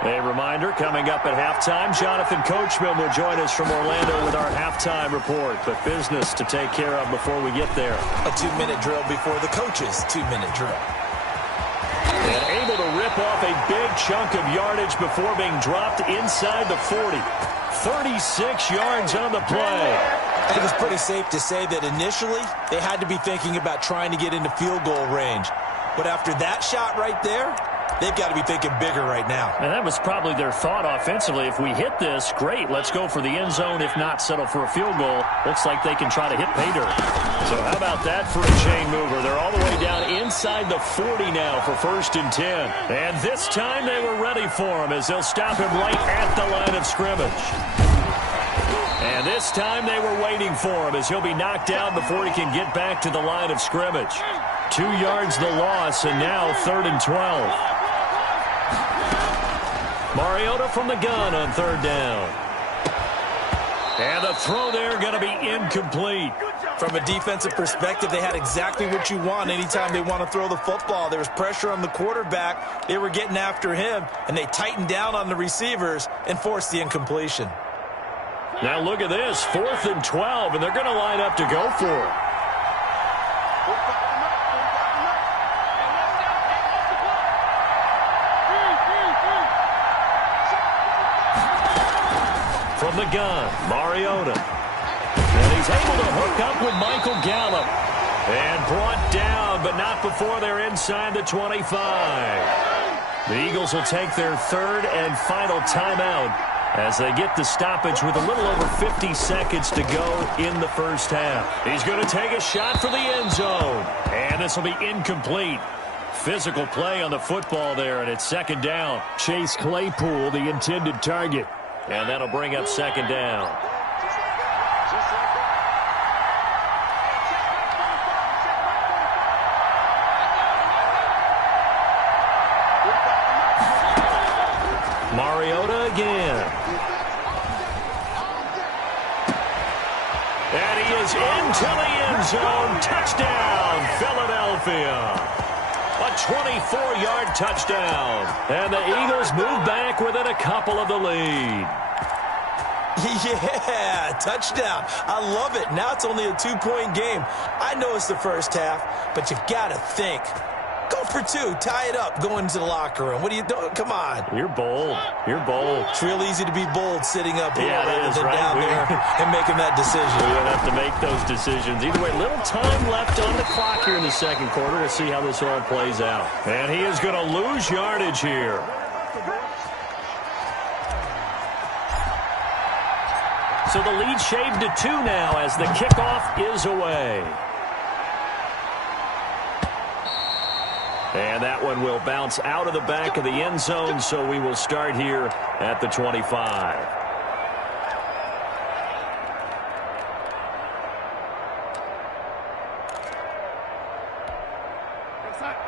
A reminder, coming up at halftime, Jonathan Coachman will join us from Orlando with our halftime report. But business to take care of before we get there. A 2-minute drill before the coach's 2-minute drill. And able to rip off a big chunk of yardage before being dropped inside the 40. 36 yards on the play. I think it's pretty safe to say that initially they had to be thinking about trying to get into field goal range. But after that shot right there, they've got to be thinking bigger right now. And that was probably their thought offensively. If we hit this, great, let's go for the end zone. If not, settle for a field goal. Looks like they can try to hit pay dirt. So how about that for a chain mover? They're all the way down inside the 40 now for 1st and 10. And this time they were ready for him as they'll stop him right at the line of scrimmage. And this time they were waiting for him as he'll be knocked down before he can get back to the line of scrimmage. 2 yards the loss, and now 3rd and 12. Mariota from the gun on 3rd down. And the throw there going to be incomplete. From a defensive perspective, they had exactly what you want anytime they want to throw the football. There was pressure on the quarterback. They were getting after him, and they tightened down on the receivers and forced the incompletion. Now look at this, 4th and 12, and they're going to line up to go for it. From the gun, Mariota. And he's able to hook up with Michael Gallup. And brought down, but not before they're inside the 25. The Eagles will take their 3rd and final timeout as they get the stoppage with a little over 50 seconds to go in the first half. He's going to take a shot for the end zone. And this will be incomplete. Physical play on the football there, and it's 2nd down. Chase Claypool, the intended target. And that'll bring up 2nd down. Mariota again. And he is into the end zone. Touchdown, Philadelphia. A 24-yard touchdown. And the Eagles move back within a couple of the lead. Yeah, touchdown. I love it. Now it's only a 2-point game. I know it's the first half, but you got to think. Go for 2. Tie it up. Go into the locker room. What are you doing? Come on. You're bold. You're bold. It's real easy to be bold sitting up here rather than right? down there and making that decision. We don't have to make those decisions. Either way, little time left on the clock here in the 2nd quarter. We'll see how this all plays out. And he is going to lose yardage here. So the lead shaved to 2 now as the kickoff is away. And that one will bounce out of the back of the end zone, so we will start here at the 25.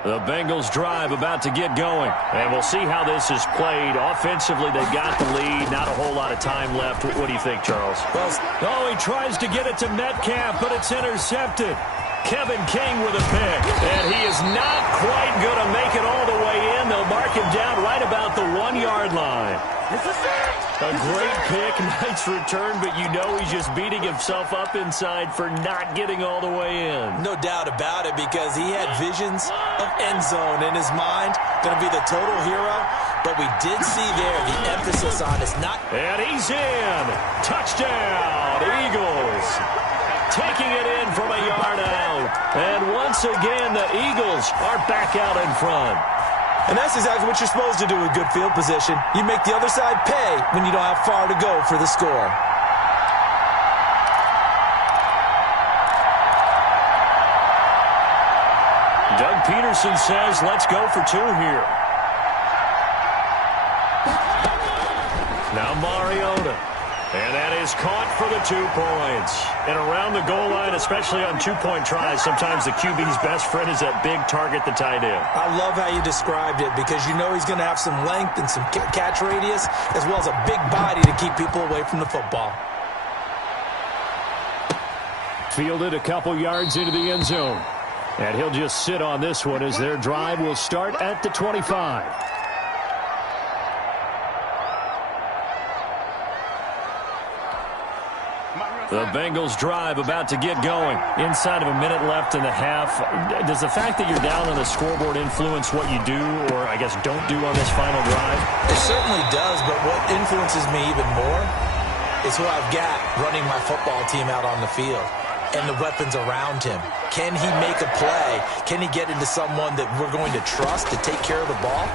The Bengals drive about to get going. And we'll see how this is played. Offensively, they've got the lead. Not a whole lot of time left. What do you think, Charles? Oh, he tries to get it to Metcalf, but it's intercepted. Kevin King with a pick. And he is not quite going to make it all the way in. They'll mark him down right about the 1-yard line. A great pick, nice return, but you know he's just beating himself up inside for not getting all the way in. No doubt about it, because he had visions of end zone in his mind. Going to be the total hero, but we did see there the emphasis on is not. And he's in. Touchdown, Eagles. Taking it in from a yard out. And once again, the Eagles are back out in front. And that's exactly what you're supposed to do with good field position. You make the other side pay when you don't have far to go for the score. Doug Peterson says, let's go for 2 here. Now Mariota. And that is caught for the 2 points. And around the goal line, especially on 2-point tries, sometimes the QB's best friend is that big target, the tight end. I love how you described it, because you know he's going to have some length and some catch radius, as well as a big body to keep people away from the football. Fielded a couple yards into the end zone. And he'll just sit on this one as their drive will start at the 25. The Bengals drive about to get going. Inside of a minute left in the half. Does the fact that you're down on the scoreboard influence what you do, or I guess don't do on this final drive? It certainly does, but what influences me even more is who I've got running my football team out on the field and the weapons around him. Can he make a play? Can he get into someone that we're going to trust to take care of the ball?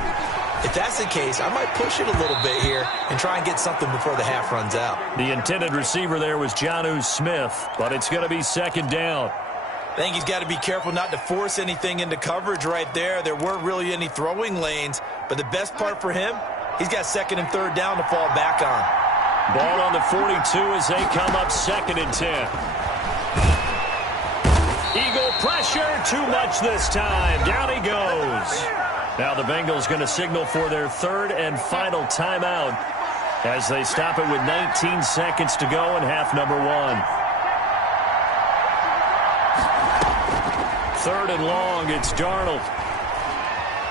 If that's the case, I might push it a little bit here and try and get something before the half runs out. The intended receiver there was Jonnu Smith, but it's going to be second down. I think he's got to be careful not to force anything into coverage right there. There weren't really any throwing lanes, but the best part for him, he's got second and third down to fall back on. Ball on the 42 as they come up 2nd and 10. Eagle pressure, too much this time. Down he goes. Now the Bengals going to signal for their 3rd and final timeout as they stop it with 19 seconds to go in half number 1. 3rd and long, it's Darnold.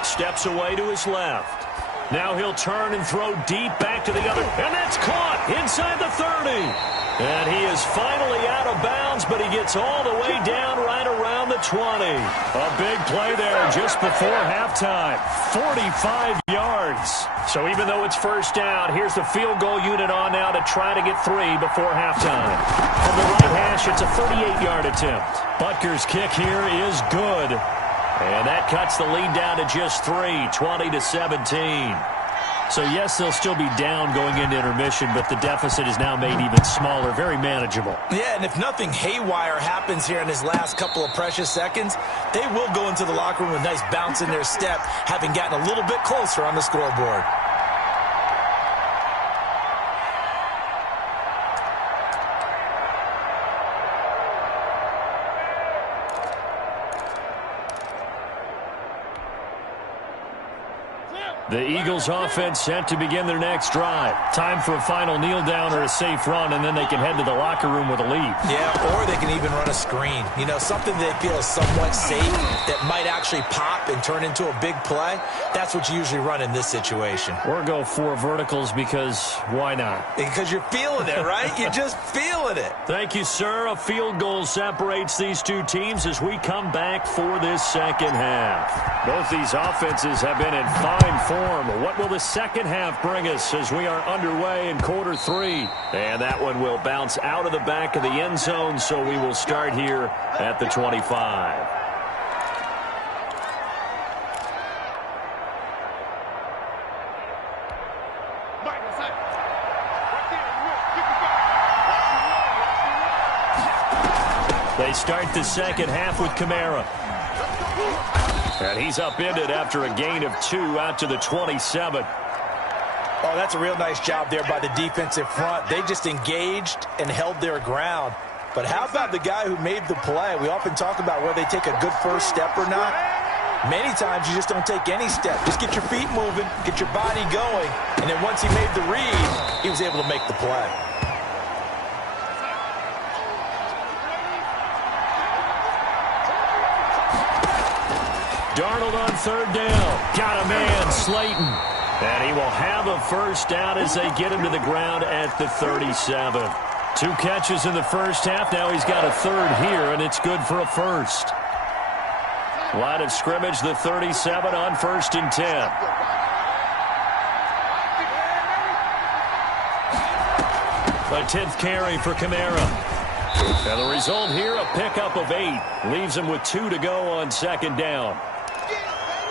Steps away to his left. Now he'll turn and throw deep back to the other. And that's caught inside the 30. And he is finally out of bounds, but he gets all the way down right around the 20. A big play there just before halftime. 45 yards. So even though it's first down, here's the field goal unit on now to try to get 3 before halftime. From the right hash, it's a 38-yard attempt. Butker's kick here is good. And that cuts the lead down to just 3, 20-17. So, yes, they'll still be down going into intermission, but the deficit is now made even smaller, very manageable. Yeah, and if nothing haywire happens here in his last couple of precious seconds, they will go into the locker room with a nice bounce in their step, having gotten a little bit closer on the scoreboard. The Eagles offense set to begin their next drive. Time for a final kneel down or a safe run, and then they can head to the locker room with a lead. Yeah, or they can even run a screen. You know, something they feel is somewhat safe that might actually pop and turn into a big play. That's what you usually run in this situation. Or go 4 verticals because why not? Because you're feeling it, right? You're just feeling it. Thank you, sir. A field goal separates these two teams as we come back for this second half. Both these offenses have been in fine form. What will the second half bring us as we are underway in quarter 3? And that one will bounce out of the back of the end zone, so we will start here at the 25. They start the second half with Kamara. And he's upended after a gain of 2 out to the 27. Oh, that's a real nice job there by the defensive front. They just engaged and held their ground. But how about the guy who made the play? We often talk about whether they take a good first step or not. Many times you just don't take any step. Just get your feet moving, get your body going, and then once he made the read, he was able to make the play. Darnold on third down. Got a man, Slayton. And he will have a first down as they get him to the ground at the 37. 2 catches in the first half. Now he's got a third here, and it's good for a first. Line of scrimmage, the 37 on 1st and 10. The 10th carry for Kamara. And the result here, a pickup of 8. Leaves him with 2 to go on 2nd down.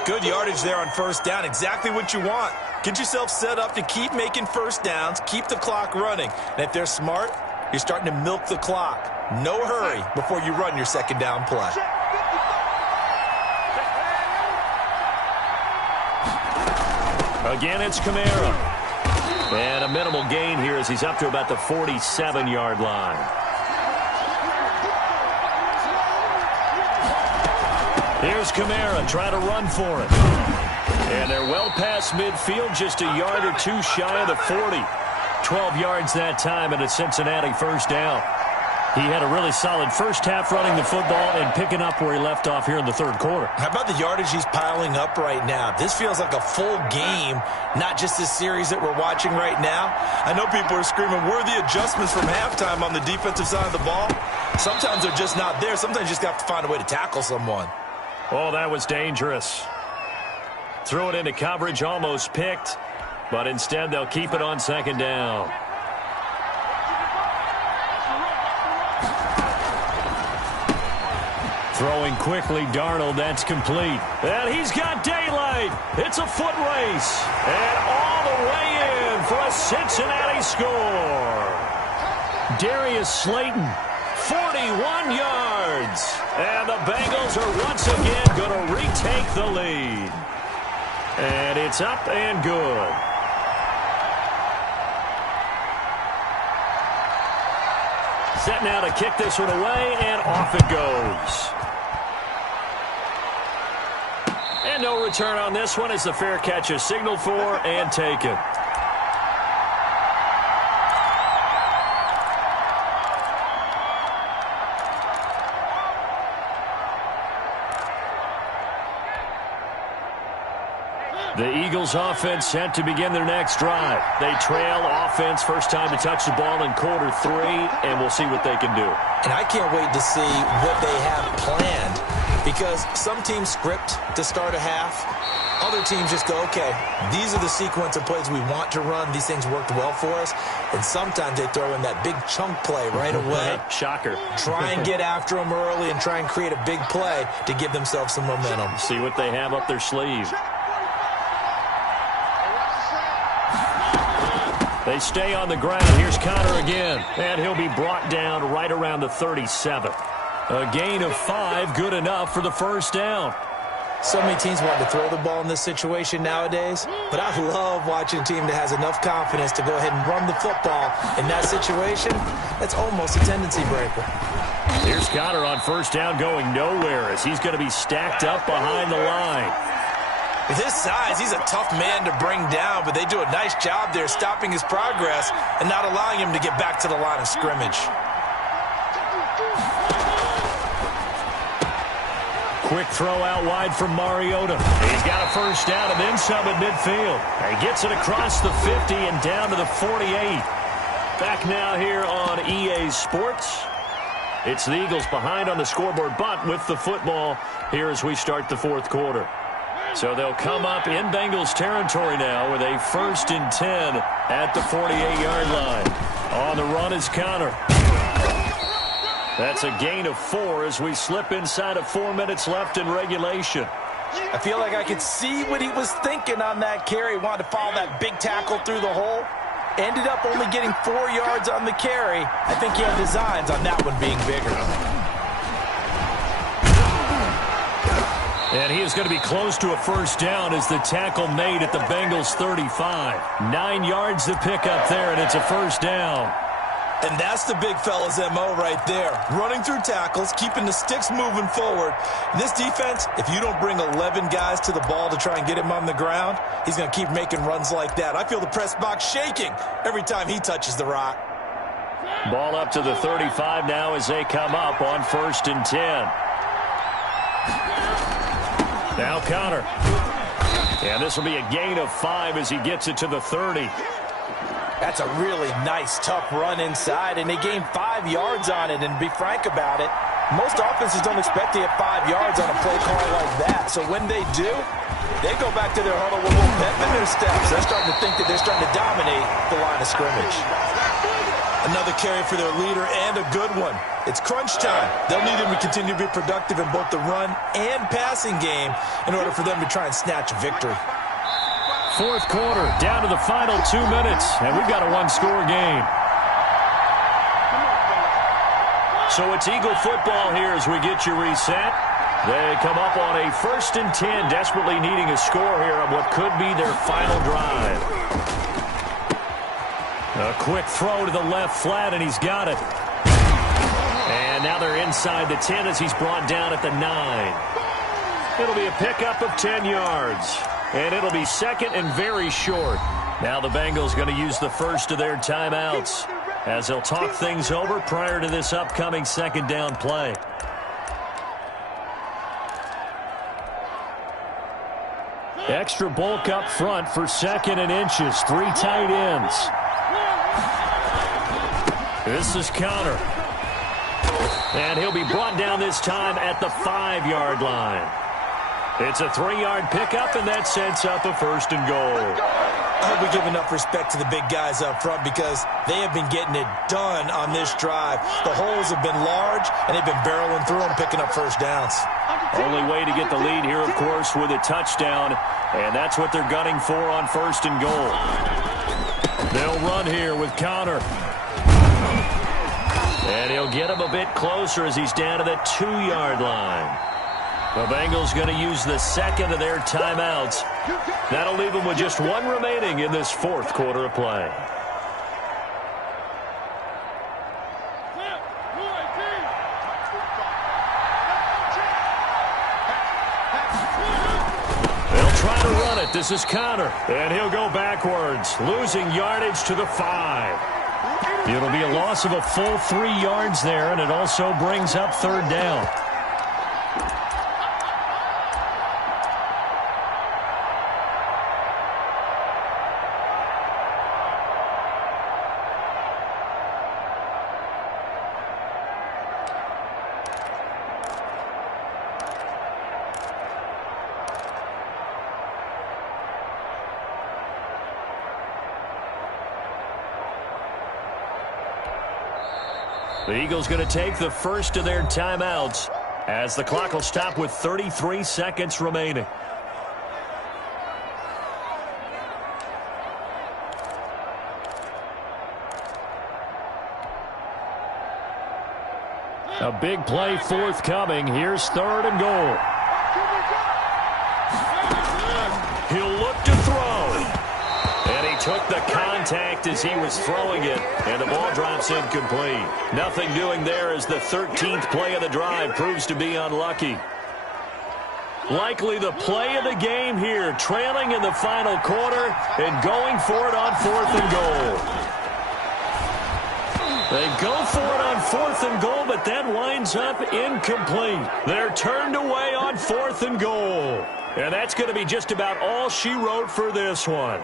Good yardage there on 1st down. Exactly what you want. Get yourself set up to keep making first downs, keep the clock running. And if they're smart, you're starting to milk the clock. No hurry before you run your 2nd down play. Again, it's Kamara. And a minimal gain here as he's up to about the 47-yard line. Here's Kamara trying to run for it. And they're well past midfield, just a yard or 2 shy of the 40. 12 yards that time and a Cincinnati first down. He had a really solid first half running the football and picking up where he left off here in the 3rd quarter. How about the yardage he's piling up right now? This feels like a full game, not just this series that we're watching right now. I know people are screaming, where are the adjustments from halftime on the defensive side of the ball? Sometimes they're just not there. Sometimes you just have to find a way to tackle someone. Oh, that was dangerous. Threw it into coverage, almost picked, but instead they'll keep it on 2nd down. Throwing quickly, Darnold, that's complete. And he's got daylight. It's a foot race. And all the way in for a Cincinnati score. Darius Slayton, 41 yards. And the Bengals are once again going to retake the lead. And it's up and good. Set now to kick this one away, and off it goes. And no return on this one as the fair catch is signaled for and taken. The Eagles offense set to begin their next drive. They trail offense, first time to touch the ball in quarter 3, and we'll see what they can do. And I can't wait to see what they have planned, because some teams script to start a half. Other teams just go, okay, these are the sequence of plays we want to run. These things worked well for us. And sometimes they throw in that big chunk play right away. Shocker. Try and get after them early and try and create a big play to give themselves some momentum. See what they have up their sleeve. They stay on the ground. Here's Connor again. And he'll be brought down right around the 37. A gain of 5, good enough for the first down. So many teams want to throw the ball in this situation nowadays, but I love watching a team that has enough confidence to go ahead and run the football in that situation. That's almost a tendency breaker. Here's Connor on first down going nowhere as he's going to be stacked up behind the line. With his size, he's a tough man to bring down, but they do a nice job there stopping his progress and not allowing him to get back to the line of scrimmage. Quick throw out wide from Mariota. He's got a first down and then some at midfield. He gets it across the 50 and down to the 48. Back now here on EA Sports. It's the Eagles behind on the scoreboard, but with the football here as we start the 4th quarter. So they'll come up in Bengals territory now with a 1st and 10 at the 48-yard line. On the run is Connor. That's a gain of 4 as we slip inside of 4 minutes left in regulation. I feel like I could see what he was thinking on that carry. Wanted to follow that big tackle through the hole. Ended up only getting 4 yards on the carry. I think he had designs on that one being bigger. And he is going to be close to a first down as the tackle made at the Bengals 35. 9 yards to pick up there, and it's a first down. And that's the big fella's MO right there. Running through tackles, keeping the sticks moving forward. In this defense, if you don't bring 11 guys to the ball to try and get him on the ground, he's going to keep making runs like that. I feel the press box shaking every time he touches the rock. Ball up to the 35 now as they come up on 1st and 10. Now Connor. And this will be a gain of 5 as he gets it to the 30. That's a really nice, tough run inside, and they gained 5 yards on it. And to be frank about it, most offenses don't expect to get 5 yards on a play call like that. So when they do, they go back to their huddle with a little pep in their steps. They're starting to think that they're starting to dominate the line of scrimmage. Another carry for their leader, and a good one. It's crunch time. They'll need him to continue to be productive in both the run and passing game in order for them to try and snatch a victory. Fourth quarter, down to the final 2 minutes, and we've got a one-score game. So it's Eagle football here as we get you reset. They come up on a 1st and 10, desperately needing a score here on what could be their final drive. A quick throw to the left flat, and he's got it. And now they're inside the 10 as he's brought down at the 9. It'll be a pickup of 10 yards. And it'll be second and very short. Now the Bengals going to use the first of their timeouts as they'll talk things over prior to this upcoming second down play. Extra bulk up front for 2nd and inches. 3 tight ends. This is Connor. And he'll be brought down this time at the 5-yard line. It's a 3-yard pickup, and that sets up a 1st and goal. I hope we give enough respect to the big guys up front because they have been getting it done on this drive. The holes have been large, and they've been barreling through them, picking up first downs. Only way to get the lead here, of course, with a touchdown, and that's what they're gunning for on 1st and goal. They'll run here with Connor. And he'll get him a bit closer as he's down to the 2-yard line. The Bengals going to use the second of their timeouts. That'll leave them with just 1 remaining in this 4th quarter of play. They'll try to run it. This is Connor. And he'll go backwards, losing yardage to the 5. It'll be a loss of a full 3 yards there, and it also brings up 3rd down. The Eagles going to take the first of their timeouts as the clock will stop with 33 seconds remaining. A big play forthcoming. Here's 3rd and goal. He'll look to throw. And he took the contact as he was throwing it, and the ball drops incomplete. Nothing doing there as the 13th play of the drive proves to be unlucky. Likely the play of the game here, trailing in the final quarter and going for it on 4th and goal. They go for it on 4th and goal, but that winds up incomplete. They're turned away on 4th and goal. And that's going to be just about all she wrote for this one.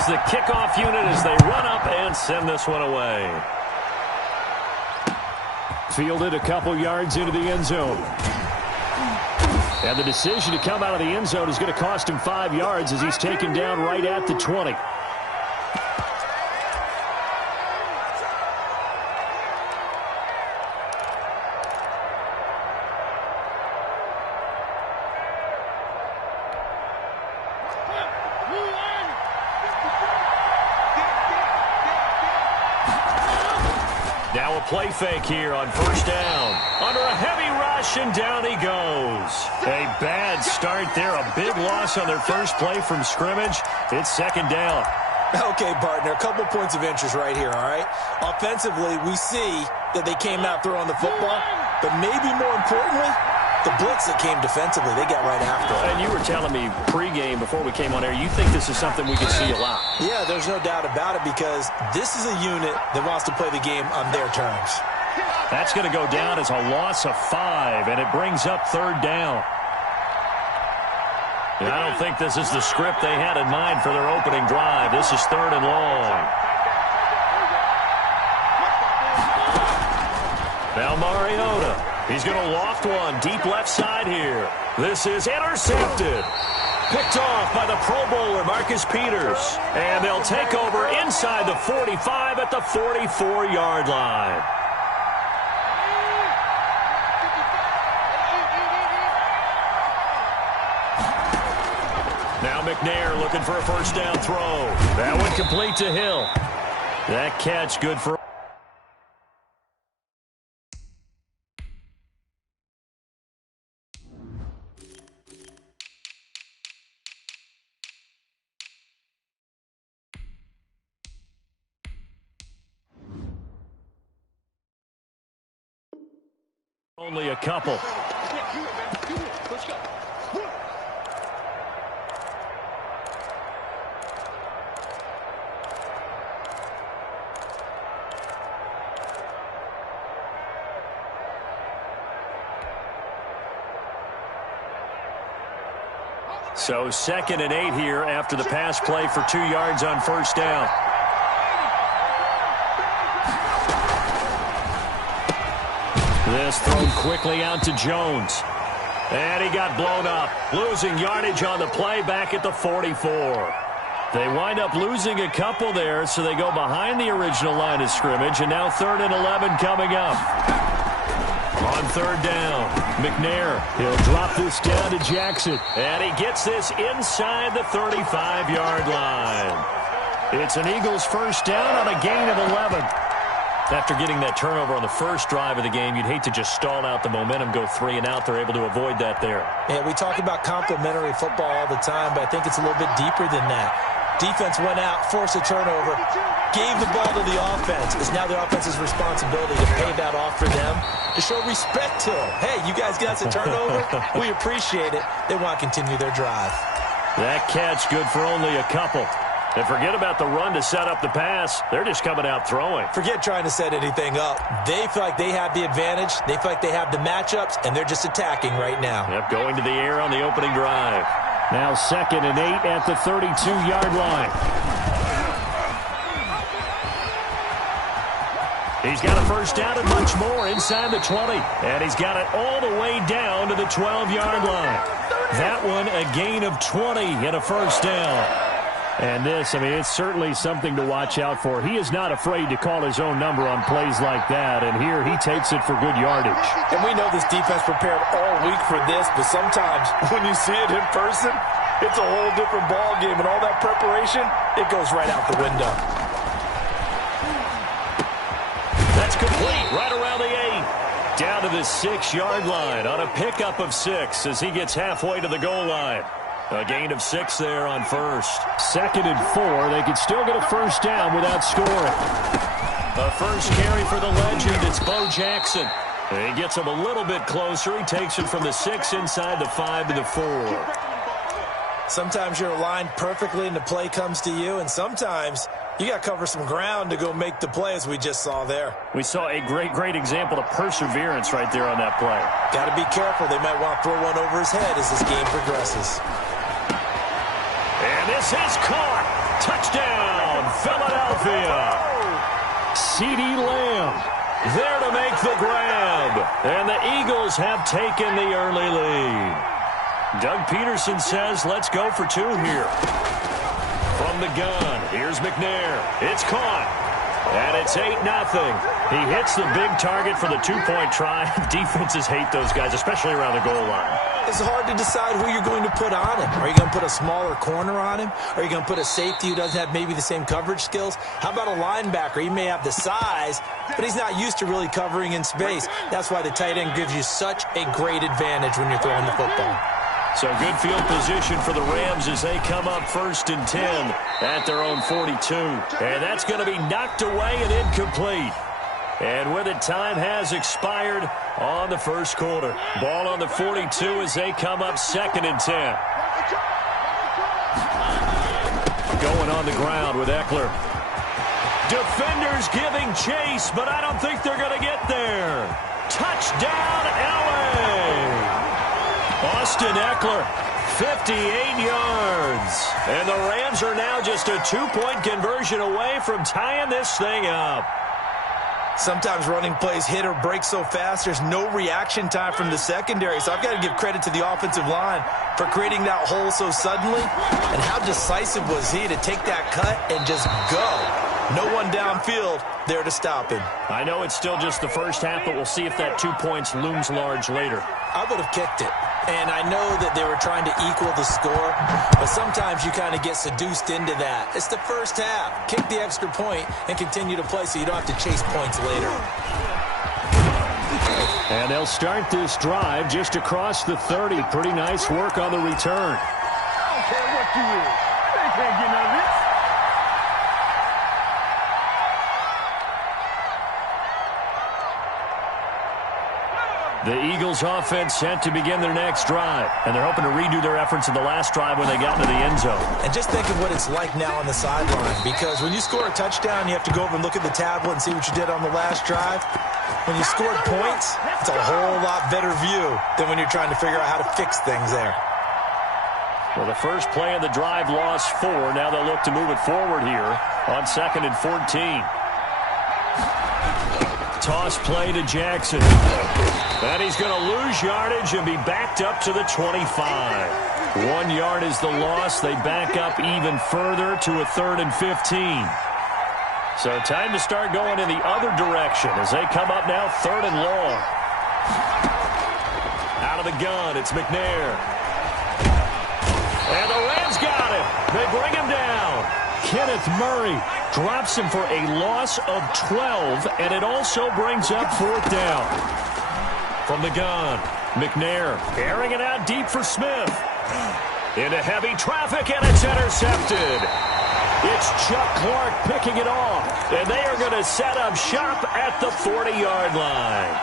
is the kickoff unit as they run up and send this one away. Fielded a couple yards into the end zone. And the decision to come out of the end zone is going to cost him 5 yards as he's taken down right at the 20. Now a play fake here on first down. Under a heavy rush, and down he goes. A bad start there. A big loss on their first play from scrimmage. It's second down. Okay, partner, a couple points of interest right here, all right? Offensively, we see that they came out throwing the football, but maybe more importantly, the blitz that came defensively, they got right after it. And you were telling me pregame before we came on air, you think this is something we could see a lot. Yeah, there's no doubt about it because this is a unit that wants to play the game on their terms. That's going to go down as a loss of 5, and it brings up third down. And I don't think this is the script they had in mind for their opening drive. This is third and long. Now Mariota. He's going to loft one deep left side here. This is intercepted. Picked off by the Pro Bowler, Marcus Peters. And they'll take over inside the 45 at the 44-yard line. Now McNair looking for a first down throw. That one complete to Hill. That catch good for... Only a couple. Let's go. So 2nd and 8 here after the pass play for 2 yards on first down. This thrown quickly out to Jones. And he got blown up. Losing yardage on the play back at the 44. They wind up losing a couple there, so they go behind the original line of scrimmage, and now 3rd and 11 coming up. On third down, McNair. He'll drop this down to Jackson. And he gets this inside the 35-yard line. It's an Eagles first down on a gain of 11. After getting that turnover on the first drive of the game, you'd hate to just stall out the momentum, go 3 and out. They're able to avoid that there. Yeah, we talk about complementary football all the time, but I think it's a little bit deeper than that. Defense went out, forced a turnover, gave the ball to the offense. It's now the offense's responsibility to pay that off for them, to show respect to them. Hey, you guys got us a turnover? We appreciate it. They want to continue their drive. That catch good for only a couple. And forget about the run to set up the pass. They're just coming out throwing. Forget trying to set anything up. They feel like they have the advantage. They feel like they have the matchups, and they're just attacking right now. Yep, going to the air on the opening drive. Now 2nd and 8 at the 32-yard line. He's got a first down and much more inside the 20. And he's got it all the way down to the 12-yard line. That one a gain of 20 and a first down. And this, I mean, it's certainly something to watch out for. He is not afraid to call his own number on plays like that, and here he takes it for good yardage. And we know this defense prepared all week for this, but sometimes when you see it in person, it's a whole different ball game, and all that preparation, it goes right out the window. That's complete right around the 8. Down to the 6-yard line on a pickup of 6 as he gets halfway to the goal line. A gain of 6 there on first. 2nd and 4. They could still get a first down without scoring. A first carry for the legend. It's Bo Jackson. He gets him a little bit closer. He takes it from the 6 inside the 5 to the 4. Sometimes you're aligned perfectly and the play comes to you, and sometimes you got to cover some ground to go make the play, as we just saw there. We saw a great example of perseverance right there on that play. Got to be careful. They might want to throw one over his head as this game progresses. And this is caught. Touchdown, Philadelphia. CeeDee Lamb there to make the grab. And the Eagles have taken the early lead. Doug Peterson says, let's go for two here. From the gun, here's McNair. It's caught. And it's 8-0. He hits the big target for the two-point try. Defenses hate those guys, especially around the goal line. It's hard to decide who you're going to put on him. Are you going to put a smaller corner on him? Are you going to put a safety who doesn't have maybe the same coverage skills? How about a linebacker? He may have the size, but he's not used to really covering in space. That's why the tight end gives you such a great advantage when you're throwing the football. So good field position for the Rams as they come up 1st and 10 at their own 42. And that's going to be knocked away and incomplete. And with it, time has expired on the first quarter. Ball on the 42 as they come up 2nd and 10. Going on the ground with Eckler. Defenders giving chase, but I don't think they're going to get there. Touchdown, LA! Austin Eckler, 58 yards. And the Rams are now just a two-point conversion away from tying this thing up. Sometimes running plays hit or break so fast, there's no reaction time from the secondary. So I've got to give credit to the offensive line for creating that hole so suddenly. And how decisive was he to take that cut and just go? No one downfield there to stop him. I know it's still just the first half, but we'll see if that 2 points looms large later. I would have kicked it. And I know that they were trying to equal the score, but sometimes you kind of get seduced into that. It's the first half. Kick the extra point and continue to play so you don't have to chase points later. And they'll start this drive just across the 30. Pretty nice work on the return. I don't care what you is. They can't get none of this. The Eagles offense set to begin their next drive, and they're hoping to redo their efforts in the last drive when they got into the end zone. And just think of what it's like now on the sideline, because when you score a touchdown, you have to go over and look at the tablet and see what you did on the last drive. When you scored points, it's a whole lot better view than when you're trying to figure out how to fix things there. Well, the first play of the drive lost 4. Now they'll look to move it forward here on 2nd and 14. Toss play to Jackson. And he's going to lose yardage and be backed up to the 25. 1 yard is the loss. They back up even further to a 3rd and 15. So time to start going in the other direction as they come up now 3rd and long. Out of the gun, it's McNair. And the Rams got him. They bring him down. Kenneth Murray drops him for a loss of 12, and it also brings up 4th down. From the gun, McNair airing it out deep for Smith. Into heavy traffic, and it's intercepted. It's Chuck Clark picking it off, and they are going to set up shop at the 40-yard line.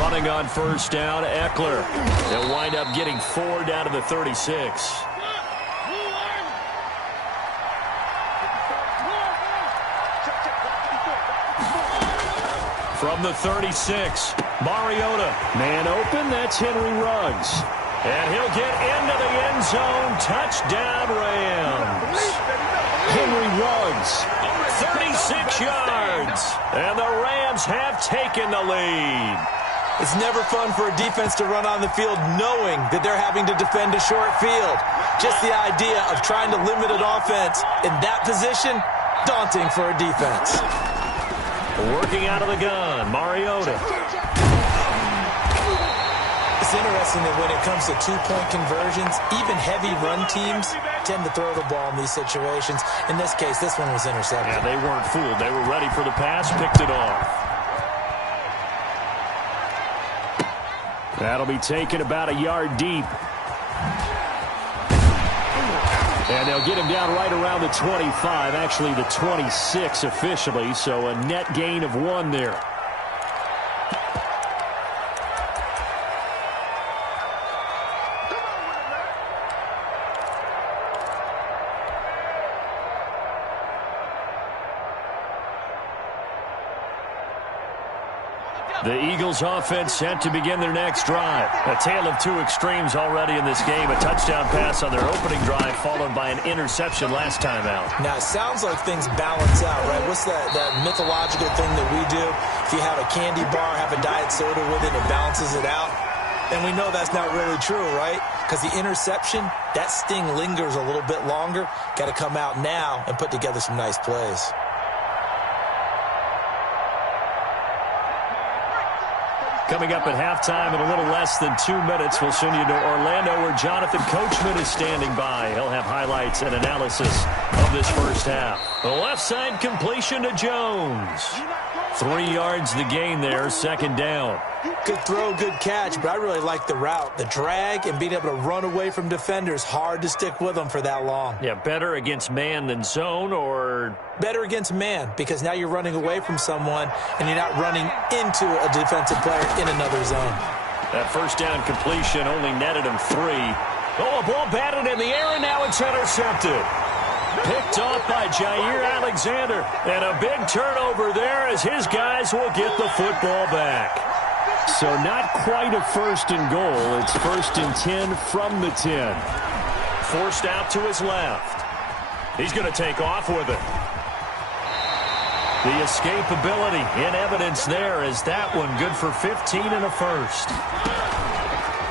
Running on 1st down, Eckler. They'll wind up getting 4 down to the 36. From the 36, Mariota. Man open, that's Henry Ruggs. And he'll get into the end zone. Touchdown, Rams. Henry Ruggs, 36 yards. And the Rams have taken the lead. It's never fun for a defense to run on the field knowing that they're having to defend a short field. Just the idea of trying to limit an offense in that position, daunting for a defense. Working out of the gun, Mariota. It's interesting that when it comes to two-point conversions, even heavy run teams tend to throw the ball in these situations. In this case, this one was intercepted. Yeah, they weren't fooled. They were ready for the pass, picked it off. That'll be taken about a yard deep. And they'll get him down right around the 25, actually the 26 officially, so a net gain of 1 there. The Eagles offense set to begin their next drive. A tale of two extremes already in this game. A touchdown pass on their opening drive followed by an interception last time out. Now, it sounds like things balance out, right? What's that mythological thing that we do? If you have a candy bar, have a diet soda with it, it balances it out. And we know that's not really true, right? Because the interception, that sting lingers a little bit longer. Got to come out now and put together some nice plays. Coming up at halftime in a little less than 2 minutes, we'll send you to Orlando where Jonathan Coachman is standing by. He'll have highlights and analysis of this first half. The left side completion to Jones. 3 yards the gain there, second down. Good throw, good catch, but I really like the route. The drag and being able to run away from defenders, hard to stick with them for that long. Yeah, better against man than zone, or? Better against man, because now you're running away from someone and you're not running into a defensive player in another zone. That first down completion only netted him 3. Oh, a ball batted in the air, and now it's intercepted. Picked off by Jair Alexander, and a big turnover there as his guys will get the football back. So not quite a first and goal. It's first and 10 from the 10. Forced out to his left. He's going to take off with it. The escapability in evidence there as that one good for 15 and a first.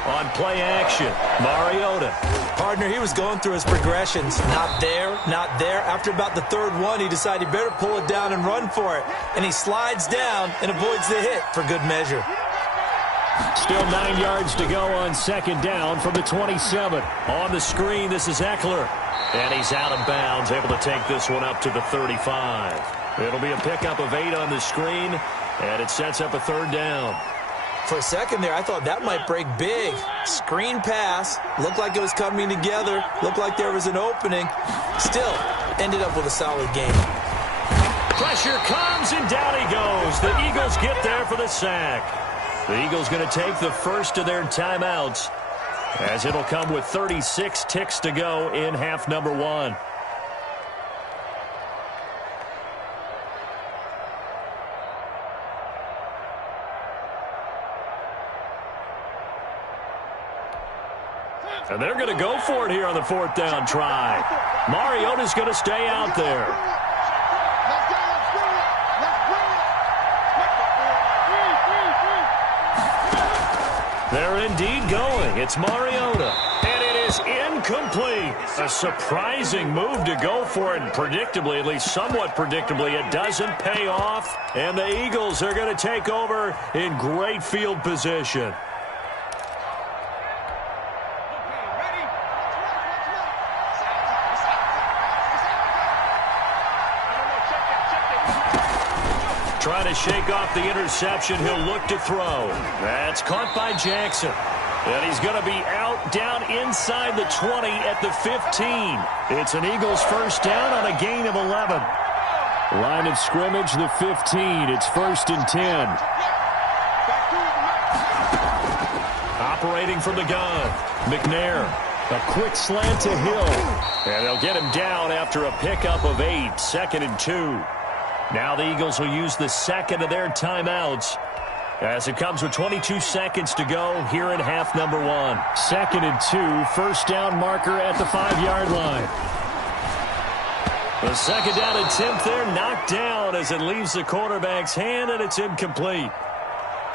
On play action, Mariota. Partner, he was going through his progressions. Not there, not there. After about the third one, he decided he better pull it down and run for it. And he slides down and avoids the hit for good measure. Still 9 yards to go on second down from the 27. On the screen, this is Eckler. And he's out of bounds, able to take this one up to the 35. It'll be a pickup of 8 on the screen, and it sets up a third down. For a second there, I thought that might break big. Screen pass. Looked like it was coming together. Looked like there was an opening. Still, ended up with a solid game. Pressure comes, and down he goes. The Eagles get there for the sack. The Eagles going to take the first of their timeouts, as it'll come with 36 ticks to go in half number 1. And they're going to go for it here on the fourth down try. Mariota's going to stay out there. They're indeed going. It's Mariota. And it is incomplete. A surprising move to go for it. And predictably, at least somewhat predictably, it doesn't pay off. And the Eagles are going to take over in great field position. Trying to shake off the interception. He'll look to throw. That's caught by Jackson. And he's going to be out down inside the 20 at the 15. It's an Eagles first down on a gain of 11. Line of scrimmage, the 15. It's first and 10. Operating from the gun, McNair. A quick slant to Hill. And they'll get him down after a pickup of 8. Second and 2. Now the Eagles will use the second of their timeouts as it comes with 22 seconds to go here in half number 1. Second and 2, first down marker at the 5-yard line. The second down attempt there knocked down as it leaves the quarterback's hand, and it's incomplete.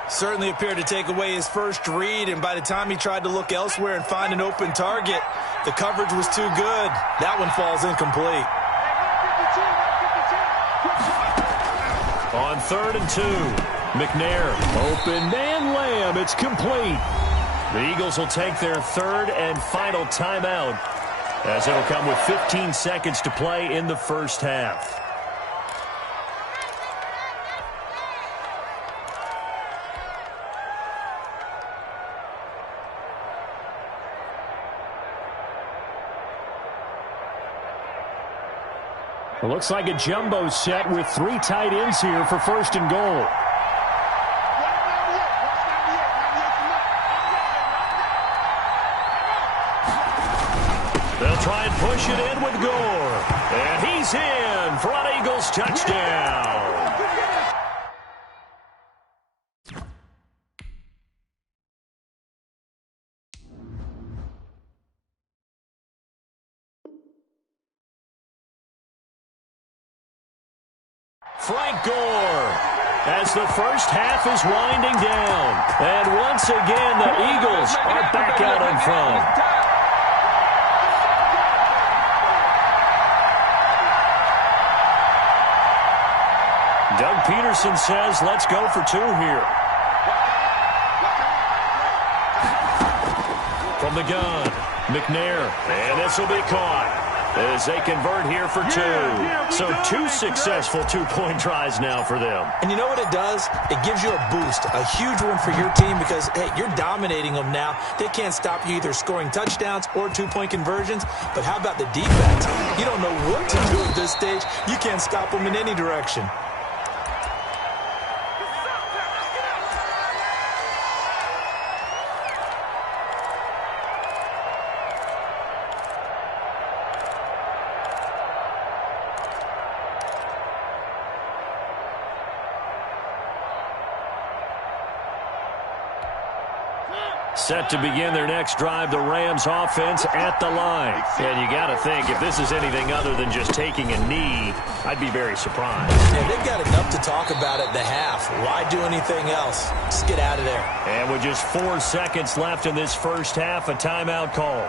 Certainly appeared to take away his first read, and by the time he tried to look elsewhere and find an open target, the coverage was too good. That one falls incomplete. On third and 2, McNair, open man Lamb, it's complete. The Eagles will take their third and final timeout as it'll come with 15 seconds to play in the first half. It looks like a jumbo set with 3 tight ends here for first and goal. They'll try and push it in with Gore. And he's in for an Eagles touchdown. Frank Gore. As the first half is winding down. And once again, the Eagles are back out in front. Doug Peterson says, let's go for two here. From the gun, McNair. And this will be caught as they convert here for two. So two successful two-point tries now for them. And you know what it does? It gives you a boost, a huge one for your team because, hey, you're dominating them now. They can't stop you either scoring touchdowns or two-point conversions. But how about the defense? You don't know what to do at this stage. You can't stop them in any direction. Set to begin their next drive, the Rams offense at the line. And you got to think, if this is anything other than just taking a knee, I'd be very surprised. Yeah, they've got enough to talk about at the half. Why do anything else? Just get out of there. And with just 4 seconds left in this first half, a timeout call.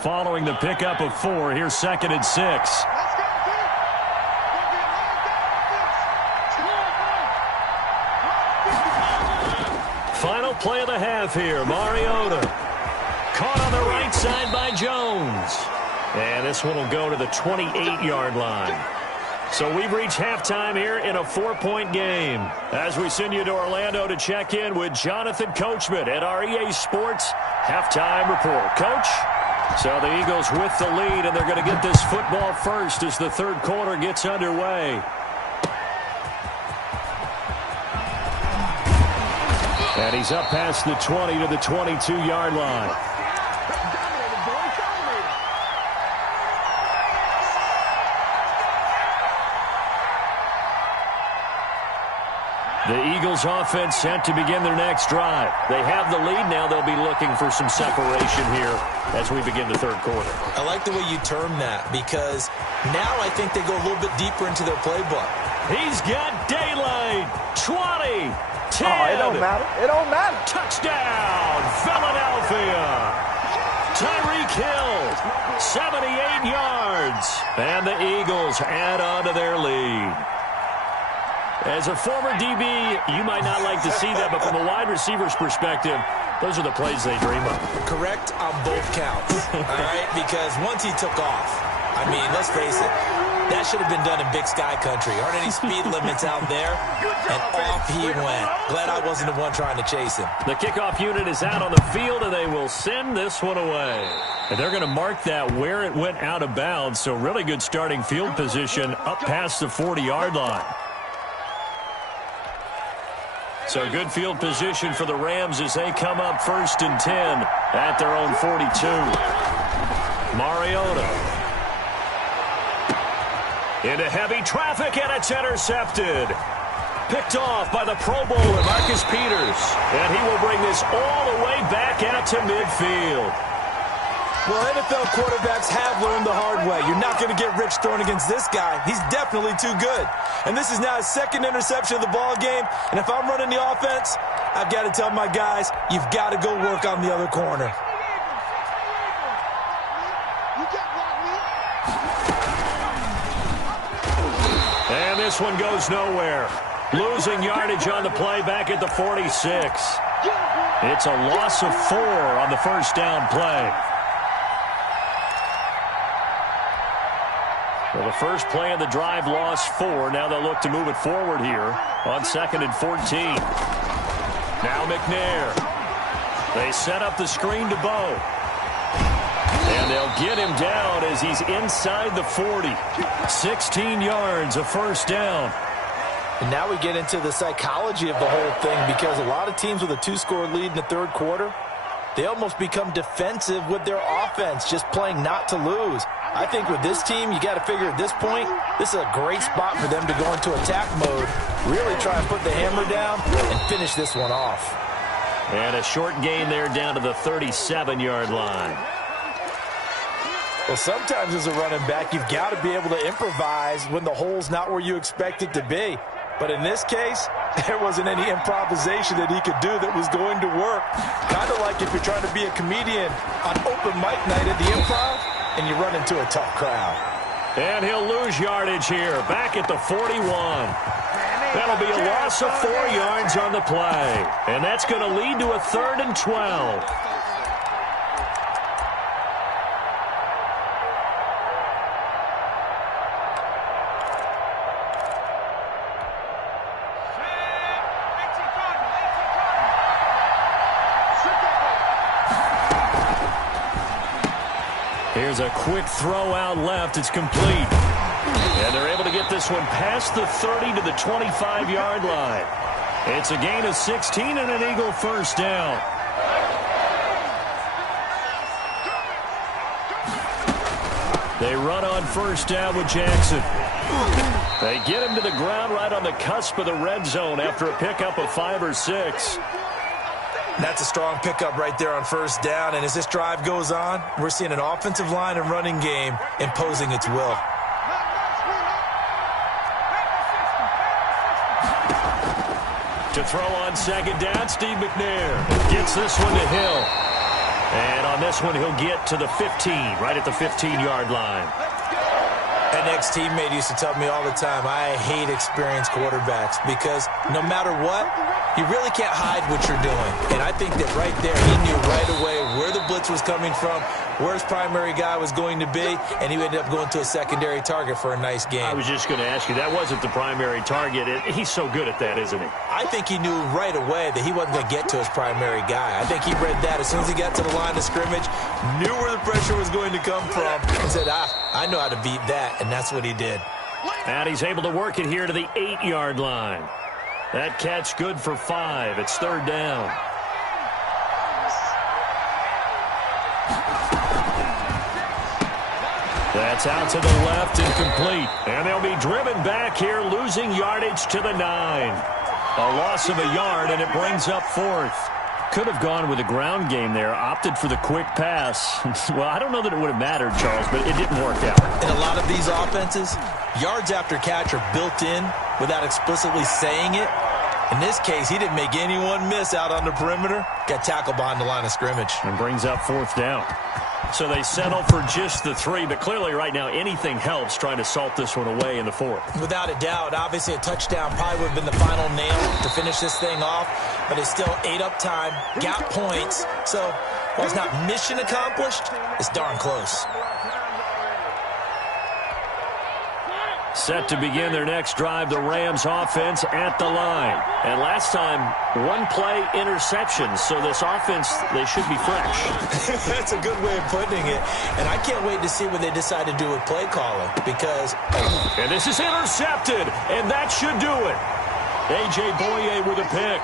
Following the pickup of 4, here's 2nd and 6. Final play of the half here. Mariota caught on the right side by Jones. And this one will go to the 28-yard line. So we've reached halftime here in a 4-point game. As we send you to Orlando to check in with Jonathan Coachman at our EA Sports Halftime Report. Coach? So the Eagles with the lead, and they're going to get this football first as the third quarter gets underway. And he's up past the 20 to the 22-yard line. The Eagles offense set to begin their next drive. They have the lead now. They'll be looking for some separation here as we begin the third quarter. I like the way you term that because now I think they go a little bit deeper into their playbook. He's got daylight. 20, 10. Oh, it don't matter. It don't matter. Touchdown, Philadelphia. Tyreek Hill, 78 yards. And the Eagles add on to their lead. As a former DB, you might not like to see that, but from a wide receiver's perspective, those are the plays they dream of. Correct on both counts, all right? Because once he took off, I mean, let's face it, that should have been done in Big Sky Country. Aren't any speed limits out there? And off he went. Glad I wasn't the one trying to chase him. The kickoff unit is out on the field, and they will send this one away. And they're going to mark that where it went out of bounds, so really good starting field position up past the 40-yard line. So good field position for the Rams as they come up 1st and 10 at their own 42. Mariota. Into heavy traffic, and it's intercepted. Picked off by the Pro Bowler, Marcus Peters. And he will bring this all the way back out to midfield. Well, NFL quarterbacks have learned the hard way. You're not going to get rich throwing against this guy. He's definitely too good. And this is now his 2nd interception of the ball game. And if I'm running the offense, I've got to tell my guys, you've got to go work on the other corner. And this one goes nowhere. Losing yardage on the play back at the 46. It's a loss of 4 on the first down play. Well, the first play of the drive lost 4. Now they'll look to move it forward here on 2nd and 14. Now McNair. They set up the screen to Bo. And they'll get him down as he's inside the 40. 16 yards, a first down. And now we get into the psychology of the whole thing because a lot of teams with a 2-score lead in the third quarter, they almost become defensive with their offense, just playing not to lose. I think with this team, you got to figure at this point, this is a great spot for them to go into attack mode, really try and put the hammer down and finish this one off. And a short gain there down to the 37-yard line. Well, sometimes as a running back, you've got to be able to improvise when the hole's not where you expect it to be. But in this case, there wasn't any improvisation that he could do that was going to work. Kind of like if you're trying to be a comedian on open mic night at the Improv and you run into a tough crowd. And he'll lose yardage here, back at the 41. That'll be a loss of 4 yards on the play. And that's going to lead to a 3rd and 12. Here's a quick throw out left. It's complete. And they're able to get this one past the 30 to the 25-yard line. It's a gain of 16 and an Eagle first down. They run on first down with Jackson. They get him to the ground right on the cusp of the red zone after a pickup of 5 or 6. That's a strong pickup right there on first down. And as this drive goes on, we're seeing an offensive line and running game imposing its will. To throw on second down, Steve McNair gets this one to Hill. And on this one, he'll get to the 15, right at the 15-yard line. An ex-teammate used to tell me all the time, I hate experienced quarterbacks because no matter what, you really can't hide what you're doing. And I think that right there, he knew right away where the blitz was coming from, where his primary guy was going to be, and he ended up going to a secondary target for a nice game. I was just going to ask you, that wasn't the primary target. He's so good at that, isn't he? I think he knew right away that he wasn't going to get to his primary guy. I think he read that as soon as he got to the line of scrimmage, knew where the pressure was going to come from, and said, I know how to beat that, and that's what he did. And he's able to work it here to the 8-yard line. That catch good for 5. It's 3rd down. That's out to the left and complete. And they'll be driven back here, losing yardage to the 9. A loss of a yard, and it brings up 4th. Could have gone with a ground game there, opted for the quick pass. Well, I don't know that it would have mattered, Charles, but it didn't work out. In a lot of these offenses, yards after catch are built in without explicitly saying it. In this case, he didn't make anyone miss out on the perimeter. Got tackled behind the line of scrimmage. And brings up 4th down. So they settle for just the 3, but clearly right now anything helps trying to salt this one away in the 4th. Without a doubt, obviously a touchdown probably would have been the final nail to finish this thing off, but it's still ate up time, got points, so while it's not mission accomplished, it's darn close. Set to begin their next drive, the Rams offense at the line. And last time, 1-play interception, so this offense, they should be fresh. That's a good way of putting it. And I can't wait to see what they decide to do with play calling because... And this is intercepted, and that should do it. A.J. Boye with a pick.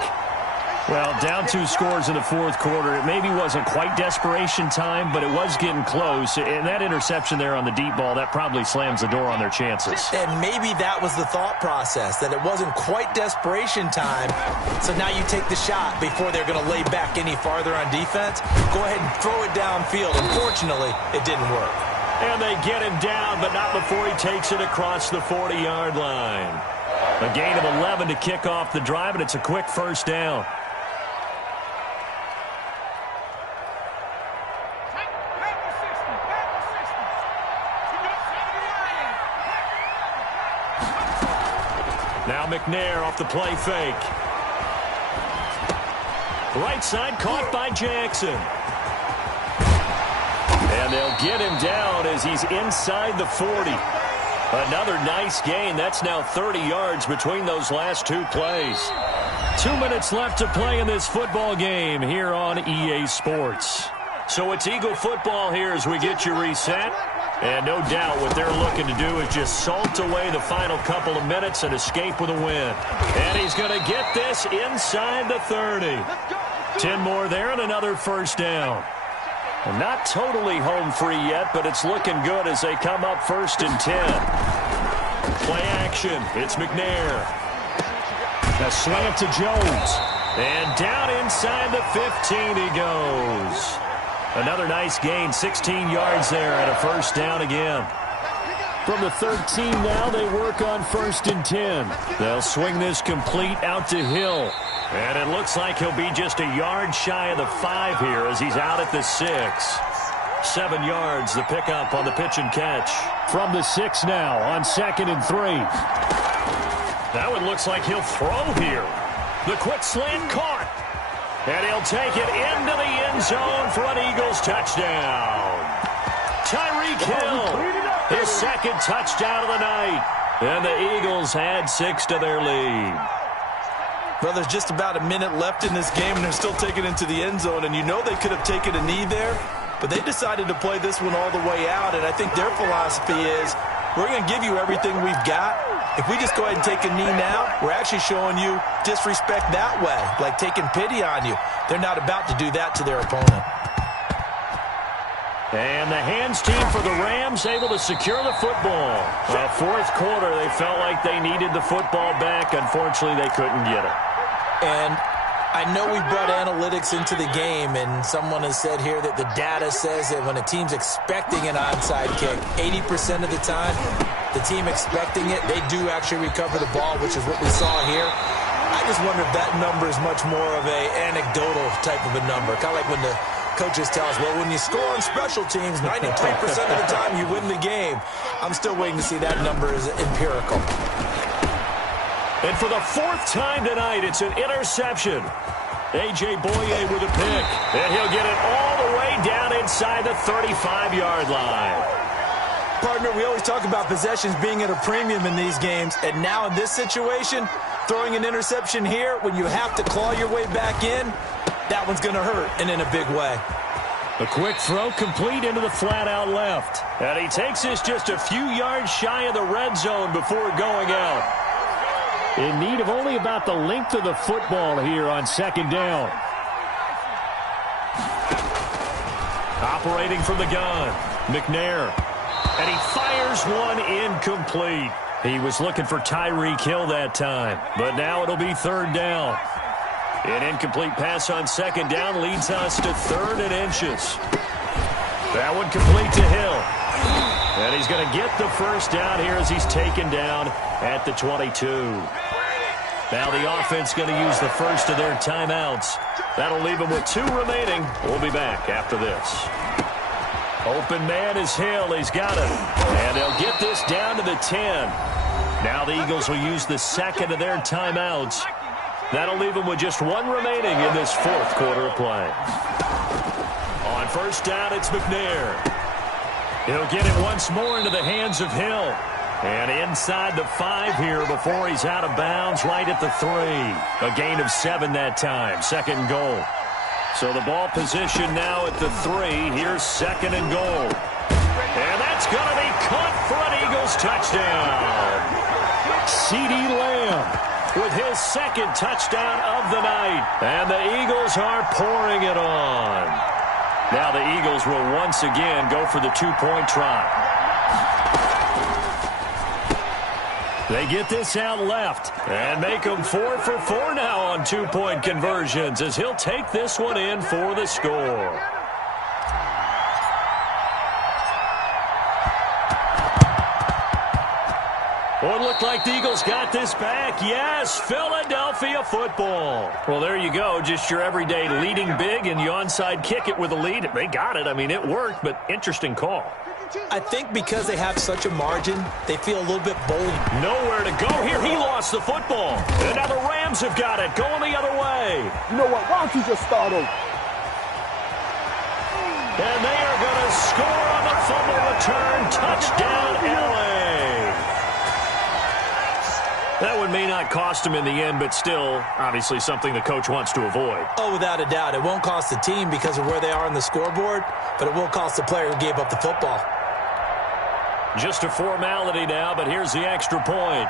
Well, down 2 scores in the 4th quarter. It maybe wasn't quite desperation time, but it was getting close. And that interception there on the deep ball, that probably slams the door on their chances. And maybe that was the thought process, that it wasn't quite desperation time. So now you take the shot before they're going to lay back any farther on defense. Go ahead and throw it downfield. Unfortunately, it didn't work. And they get him down, but not before he takes it across the 40-yard line. A gain of 11 to kick off the drive, and it's a quick first down. Now McNair off the play fake. Right side caught by Jackson. And they'll get him down as he's inside the 40. Another nice gain. That's now 30 yards between those last 2 plays. 2 minutes left to play in this football game here on EA Sports. So it's Eagle football here as we get you reset. And no doubt what they're looking to do is just salt away the final couple of minutes and escape with a win. And he's going to get this inside the 30. 10 more there and another first down. And not totally home free yet, but it's looking good as they come up 1st and 10. Play action. It's McNair. A slant to Jones. And down inside the 15 he goes. Another nice gain, 16 yards there and a 1st down again. From the 13 now, they work on 1st and 10. They'll swing this complete out to Hill. And it looks like he'll be just a yard shy of the 5 here as he's out at the 6. 7 yards, the pickup on the pitch and catch. From the 6 now on 2nd and 3. Now it looks like he'll throw here. The quick slant caught. And he'll take it into the end zone for an Eagles touchdown. Tyreek Hill, his 2nd touchdown of the night. And the Eagles add 6 to their lead. Well, there's just about a minute left in this game, and they're still taking it into the end zone. And you know they could have taken a knee there, but they decided to play this one all the way out. And I think their philosophy is, we're going to give you everything we've got. If we just go ahead and take a knee now, we're actually showing you disrespect that way, like taking pity on you. They're not about to do that to their opponent. And the hands team for the Rams able to secure the football. Well, 4th quarter, they felt like they needed the football back. Unfortunately, they couldn't get it. And I know we brought analytics into the game, and someone has said here that the data says that when a team's expecting an onside kick, 80% of the time, the team expecting it, they do actually recover the ball, which is what we saw here. I just wonder if that number is much more of a anecdotal type of a number, kind of like when the coaches tell us, well, when you score on special teams, 93% of the time you win the game. I'm still waiting to see that number is empirical. And for the 4th time tonight, it's an interception. A.J. Boye with a pick. And he'll get it all the way down inside the 35-yard line. Partner, we always talk about possessions being at a premium in these games. And now in this situation, throwing an interception here when you have to claw your way back in, that one's going to hurt, and in a big way. A quick throw complete into the flat out left. And he takes this just a few yards shy of the red zone before going out. In need of only about the length of the football here on 2nd down. Operating from the gun, McNair. And he fires one incomplete. He was looking for Tyreek Hill that time, but now it'll be 3rd down. An incomplete pass on 2nd down leads us to 3rd and inches. That one complete to Hill. And he's going to get the 1st down here as he's taken down at the 22. Now the offense going to use the 1st of their timeouts. That'll leave them with 2 remaining. We'll be back after this. Open man is Hill. He's got it. And they'll get this down to the 10. Now the Eagles will use the 2nd of their timeouts. That'll leave them with just 1 remaining in this 4th quarter of play. On 1st down, it's McNair. He'll get it once more into the hands of Hill. And inside the 5 here before he's out of bounds right at the 3. A gain of 7 that time. 2nd and goal. So the ball position now at the 3. Here's 2nd and goal. And that's going to be caught for an Eagles touchdown. CeeDee Lamb with his 2nd touchdown of the night. And the Eagles are pouring it on. Now the Eagles will once again go for the 2-point try. They get this out left and make them 4 for 4 now on 2-point conversions as he'll take this one in for the score. Well, it looked like the Eagles got this back. Yes, Philadelphia football. Well, there you go. Just your everyday leading big, and you onside kick it with a lead. They got it. I mean, it worked, but interesting call. I think because they have such a margin, they feel a little bit bold. Nowhere to go here. He lost the football. And now the Rams have got it. Going the other way. You know what? Why don't you just start over? And they are going to score on the fumble return. Touchdown, L.A. That one may not cost him in the end, but still, obviously something the coach wants to avoid. Oh, without a doubt. It won't cost the team because of where they are on the scoreboard, but it will cost the player who gave up the football. Just a formality now, but here's the extra point.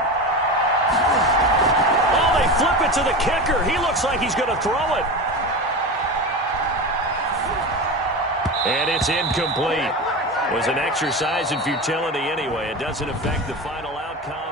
Oh, they flip it to the kicker. He looks like he's going to throw it. And it's incomplete. It was an exercise in futility anyway. It doesn't affect the final outcome.